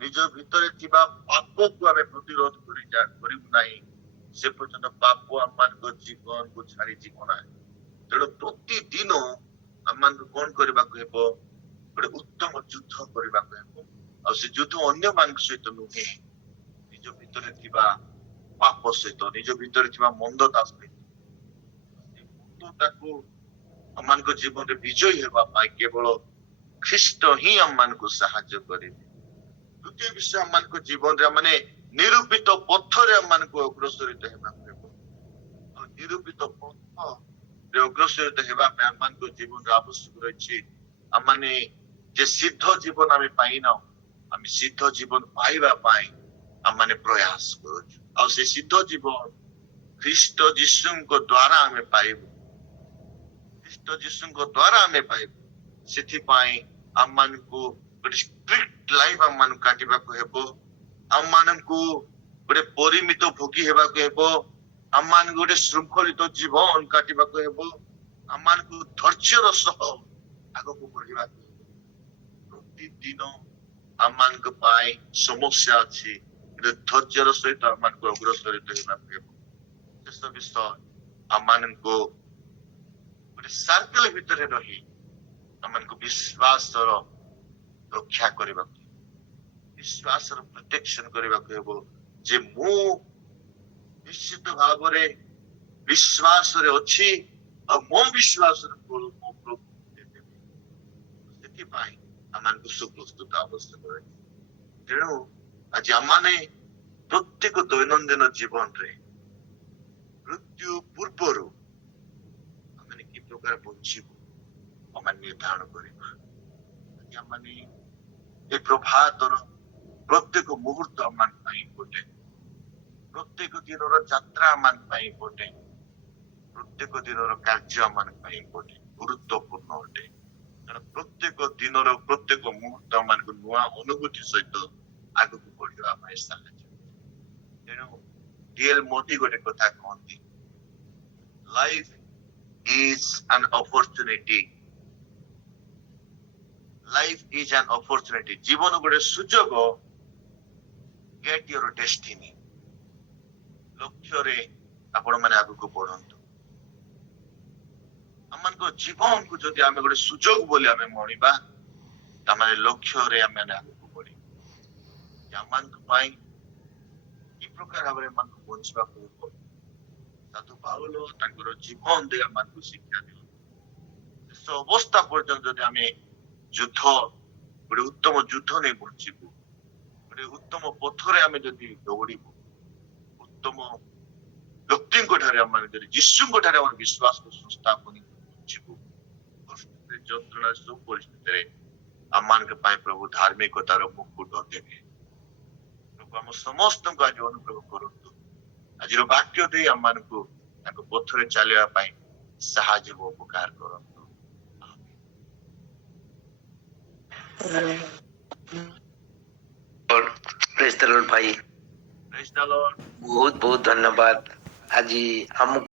ନିଜ ଭିତରେ ଥିବା ପାପକୁ ଆମେ ପ୍ରତିରୋଧ କରିବୁ ନାହିଁ, ସେ ପର୍ଯ୍ୟନ୍ତ ପାପ ଆମମାନଙ୍କ ଜୀବନକୁ ଛାଡି ଯିବ ନାହିଁ। ତେଣୁ ପ୍ରତିଦିନ ଆମମାନଙ୍କୁ କଣ କରିବାକୁ ହେବ, ଗୋଟେ ଉତ୍ତମ ଯୁଦ୍ଧ କରିବାକୁ ହେବ। ଆଉ ସେ ଯୁଦ୍ଧ ଅନ୍ୟମାନଙ୍କ ସହିତ ନୁହେଁ, ନିଜ ଭିତରେ ଥିବା ପାପ ସହିତ, ନିଜ ଭିତରେ ଥିବା ମନ୍ଦତା ସହିତ। ମନ୍ଦତାକୁ ଆମମାନଙ୍କ ଜୀବନରେ ବିଜୟୀ ହେବା ପାଇଁ କେବଳ ଖ୍ରୀଷ୍ଟ ହିଁ ଆମମାନଙ୍କୁ ସାହାଯ୍ୟ କରିବେ। ଦ୍ୱିତୀୟ ବିଷୟ, ଆମମାନଙ୍କ ଜୀବନରେ ମାନେ ନିରୂପିତ ପଥରେ ଆମମାନଙ୍କୁ ଅଗ୍ରସରିତ ହେବାକୁ ହେବ। ଆଉ ନିରୂପିତ ପଥରେ ଅଗ୍ରସରିତ ହେବା ପାଇଁ ଆମମାନଙ୍କ ଜୀବନରେ ଆବଶ୍ୟକ ରହିଛି, ଆମମାନେ ଯେ ସିଦ୍ଧ ଜୀବନ ଆମେ ପାଇନାଉ, ଆମେ ସିଦ୍ଧ ଜୀବନ ପାଇବା ପାଇଁ ଆମମାନେ ପ୍ରୟାସ କରୁଛୁ। ଆଉ ସେ ସିଦ୍ଧ ଜୀବନ ଖ୍ରୀଷ୍ଟ ଯୀଶୁଙ୍କ ଦ୍ଵାରା ଆମେ ପାଇବୁ। ଖ୍ରୀଷ୍ଟ ଯୀଶୁଙ୍କ ଦ୍ଵାରା ଆମେ ପାଇବୁ। ସେଥିପାଇଁ ଆମମାନଙ୍କୁ ଗୋଟେ ଷ୍ଟ୍ରିକ୍ଟ ଲାଇଫ୍ ଆମମାନଙ୍କୁ କାଟିବାକୁ ହେବ। ଆମମାନଙ୍କୁ ଗୋଟେ ପରିମିତ ଭୋଗୀ ହେବାକୁ ହେବ। ଆମମାନଙ୍କୁ ଗୋଟେ ଶୃଙ୍ଖଳିତ ଜୀବନ କାଟିବାକୁ ହେବ। ଆମମାନଙ୍କୁ ଧୈର୍ଯ୍ୟର ସହ ଆଗକୁ ବଢିବାକୁ ହେବ। ପ୍ରତିଦିନ ଆମମାନଙ୍କ ପାଇଁ ସମସ୍ୟା ଅଛି, କିନ୍ତୁ ଧୈର୍ଯ୍ୟର ସହିତ ଆମମାନଙ୍କୁ ଅଗ୍ରସରିତ ହେବାକୁ ହେବ। ଶେଷ ବିଷୟ, ଆମମାନଙ୍କୁ ଗୋଟେ ସାର୍କଲ ଭିତରେ ରହି ଆମମାନଙ୍କୁ ବିଶ୍ୱାସର ରକ୍ଷା କରିବାକୁ, ବିଶ୍ୱାସର ପ୍ରୋଟେକ୍ସନ କରିବାକୁ ହେବ ଯେ ମୁଁ ନିଶ୍ଚିତ ଭାବରେ ବିଶ୍ୱାସରେ ଅଛି ଆଉ ମୋ ବିଶ୍ୱାସର ଫଳ ମୋ ପ୍ରଭୁ ଦେବେ। ସେଥିପାଇଁ ଆମମାନଙ୍କୁ ସୁପ୍ରସ୍ତୁତ ଆବଶ୍ୟକ ରହିଛି। ତେଣୁ ଆଜି ଆମମାନେ ପ୍ରତ୍ୟେକ ଦୈନନ୍ଦିନ ଜୀବନରେ ମୃତ୍ୟୁ ପୂର୍ବରୁ ଆମେ କି ପ୍ରକାର ବଞ୍ଚିବୁ ଆମେ ନିର୍ଦ୍ଧାରଣ କରିବା। ଆମମାନେ ଏ ପ୍ରଭାତର ପ୍ରତ୍ୟେକ ମୁହୂର୍ତ୍ତ ଆମ ପାଇଁ ଇମ୍ପୋର୍ଟାଣ୍ଟ। ପ୍ରତ୍ୟେକ ଦିନର ଯାତ୍ରା ଆମ ପାଇଁ ଇମ୍ପୋର୍ଟାଣ୍ଟ। ପ୍ରତ୍ୟେକ ଦିନର କାର୍ଯ୍ୟ ଆମ ପାଇଁ ଇମ୍ପୋର୍ଟାଣ୍ଟ, ଗୁରୁତ୍ୱପୂର୍ଣ୍ଣ ଅଟେ। କାରଣ ପ୍ରତ୍ୟେକ ଦିନର ପ୍ରତ୍ୟେକ ମୁହୂର୍ତ୍ତ ଆମମାନଙ୍କୁ ନୂଆ ଅନୁଭୂତି ସହିତ ଆଗକୁ ବଢିବା ପାଇଁ ସାହାଯ୍ୟ। ତେଣୁ ଡିଏଲ୍ ମୋଦି ଗୋଟେ କଥା କହନ୍ତି, life is an opportunity. Life is an opportunity. ଜୀବନ ଗୋଟେ ସୁଯୋଗ। Get your destiny. ଲକ୍ଷ୍ୟରେ ଆପଣ ମାନେ ଆଗକୁ ବଢନ୍ତୁ। ଆମମାନଙ୍କ ଜୀବନକୁ ଯଦି ଆମେ ଗୋଟେ ସୁଯୋଗ ବୋଲି ଆମେ ମଣିବା, ତାମାନେ ଲକ୍ଷ୍ୟରେ ଆମେ ଆଗକୁ ବଢିବା। ଆମମାନଙ୍କ ପାଇଁ କି ପ୍ରକାର ଭାବରେ ଏମାନଙ୍କୁ ବଞ୍ଚିବାକୁ ହେବ, ସାଧୁ ପାଉଲ ତାଙ୍କର ଜୀବନ ଦେଇ ଆମମାନଙ୍କୁ ଶିକ୍ଷା ଦିଅନ୍ତି। ଶେଷ ଅବସ୍ଥା ପର୍ଯ୍ୟନ୍ତ ଯଦି ଆମେ ଯୁଦ୍ଧ, ଗୋଟେ ଉତ୍ତମ ଯୁଦ୍ଧ ନେଇ ବଞ୍ଚିବୁ, ଗୋଟେ ଉତ୍ତମ ପଥରେ ଆମେ ଯଦି ଦୌଡ଼ିବୁ, ଉତ୍ତମ ବ୍ୟକ୍ତିଙ୍କ ଠାରେ ଆମେ ଯଦି ଯୀଶୁଙ୍କ ଠାରେ ଆମର ବିଶ୍ୱାସକୁ ସଂସ୍ଥାପନ ବଞ୍ଚିବୁ, ଯନ୍ତ୍ରଣା ସବୁ ପରିସ୍ଥିତିରେ ଆମମାନଙ୍କ ପାଇଁ ପ୍ରଭୁ ଧାର୍ମିକତାର ମୁକୁଟ ଦେବେ। ପ୍ରଭୁ ଆମ ସମସ୍ତଙ୍କୁ ଆଜି ଅନୁଗ୍ରହ କରନ୍ତୁ। ଆଜିର ବାକ୍ୟ ଦେଇ ଆମମାନଙ୍କୁ ତାଙ୍କ ପଥରେ ଚାଲିବା ପାଇଁ ସାହାଯ୍ୟ ଓ ଉପକାର କରନ୍ତୁ। ପ୍ରେଜ୍ ଦ ଲର୍ଡ ଭାଇ, Praise the Lord. ବହୁତ ବହୁତ ଧନ୍ୟବାଦ। ଆଜି ଆମକୁ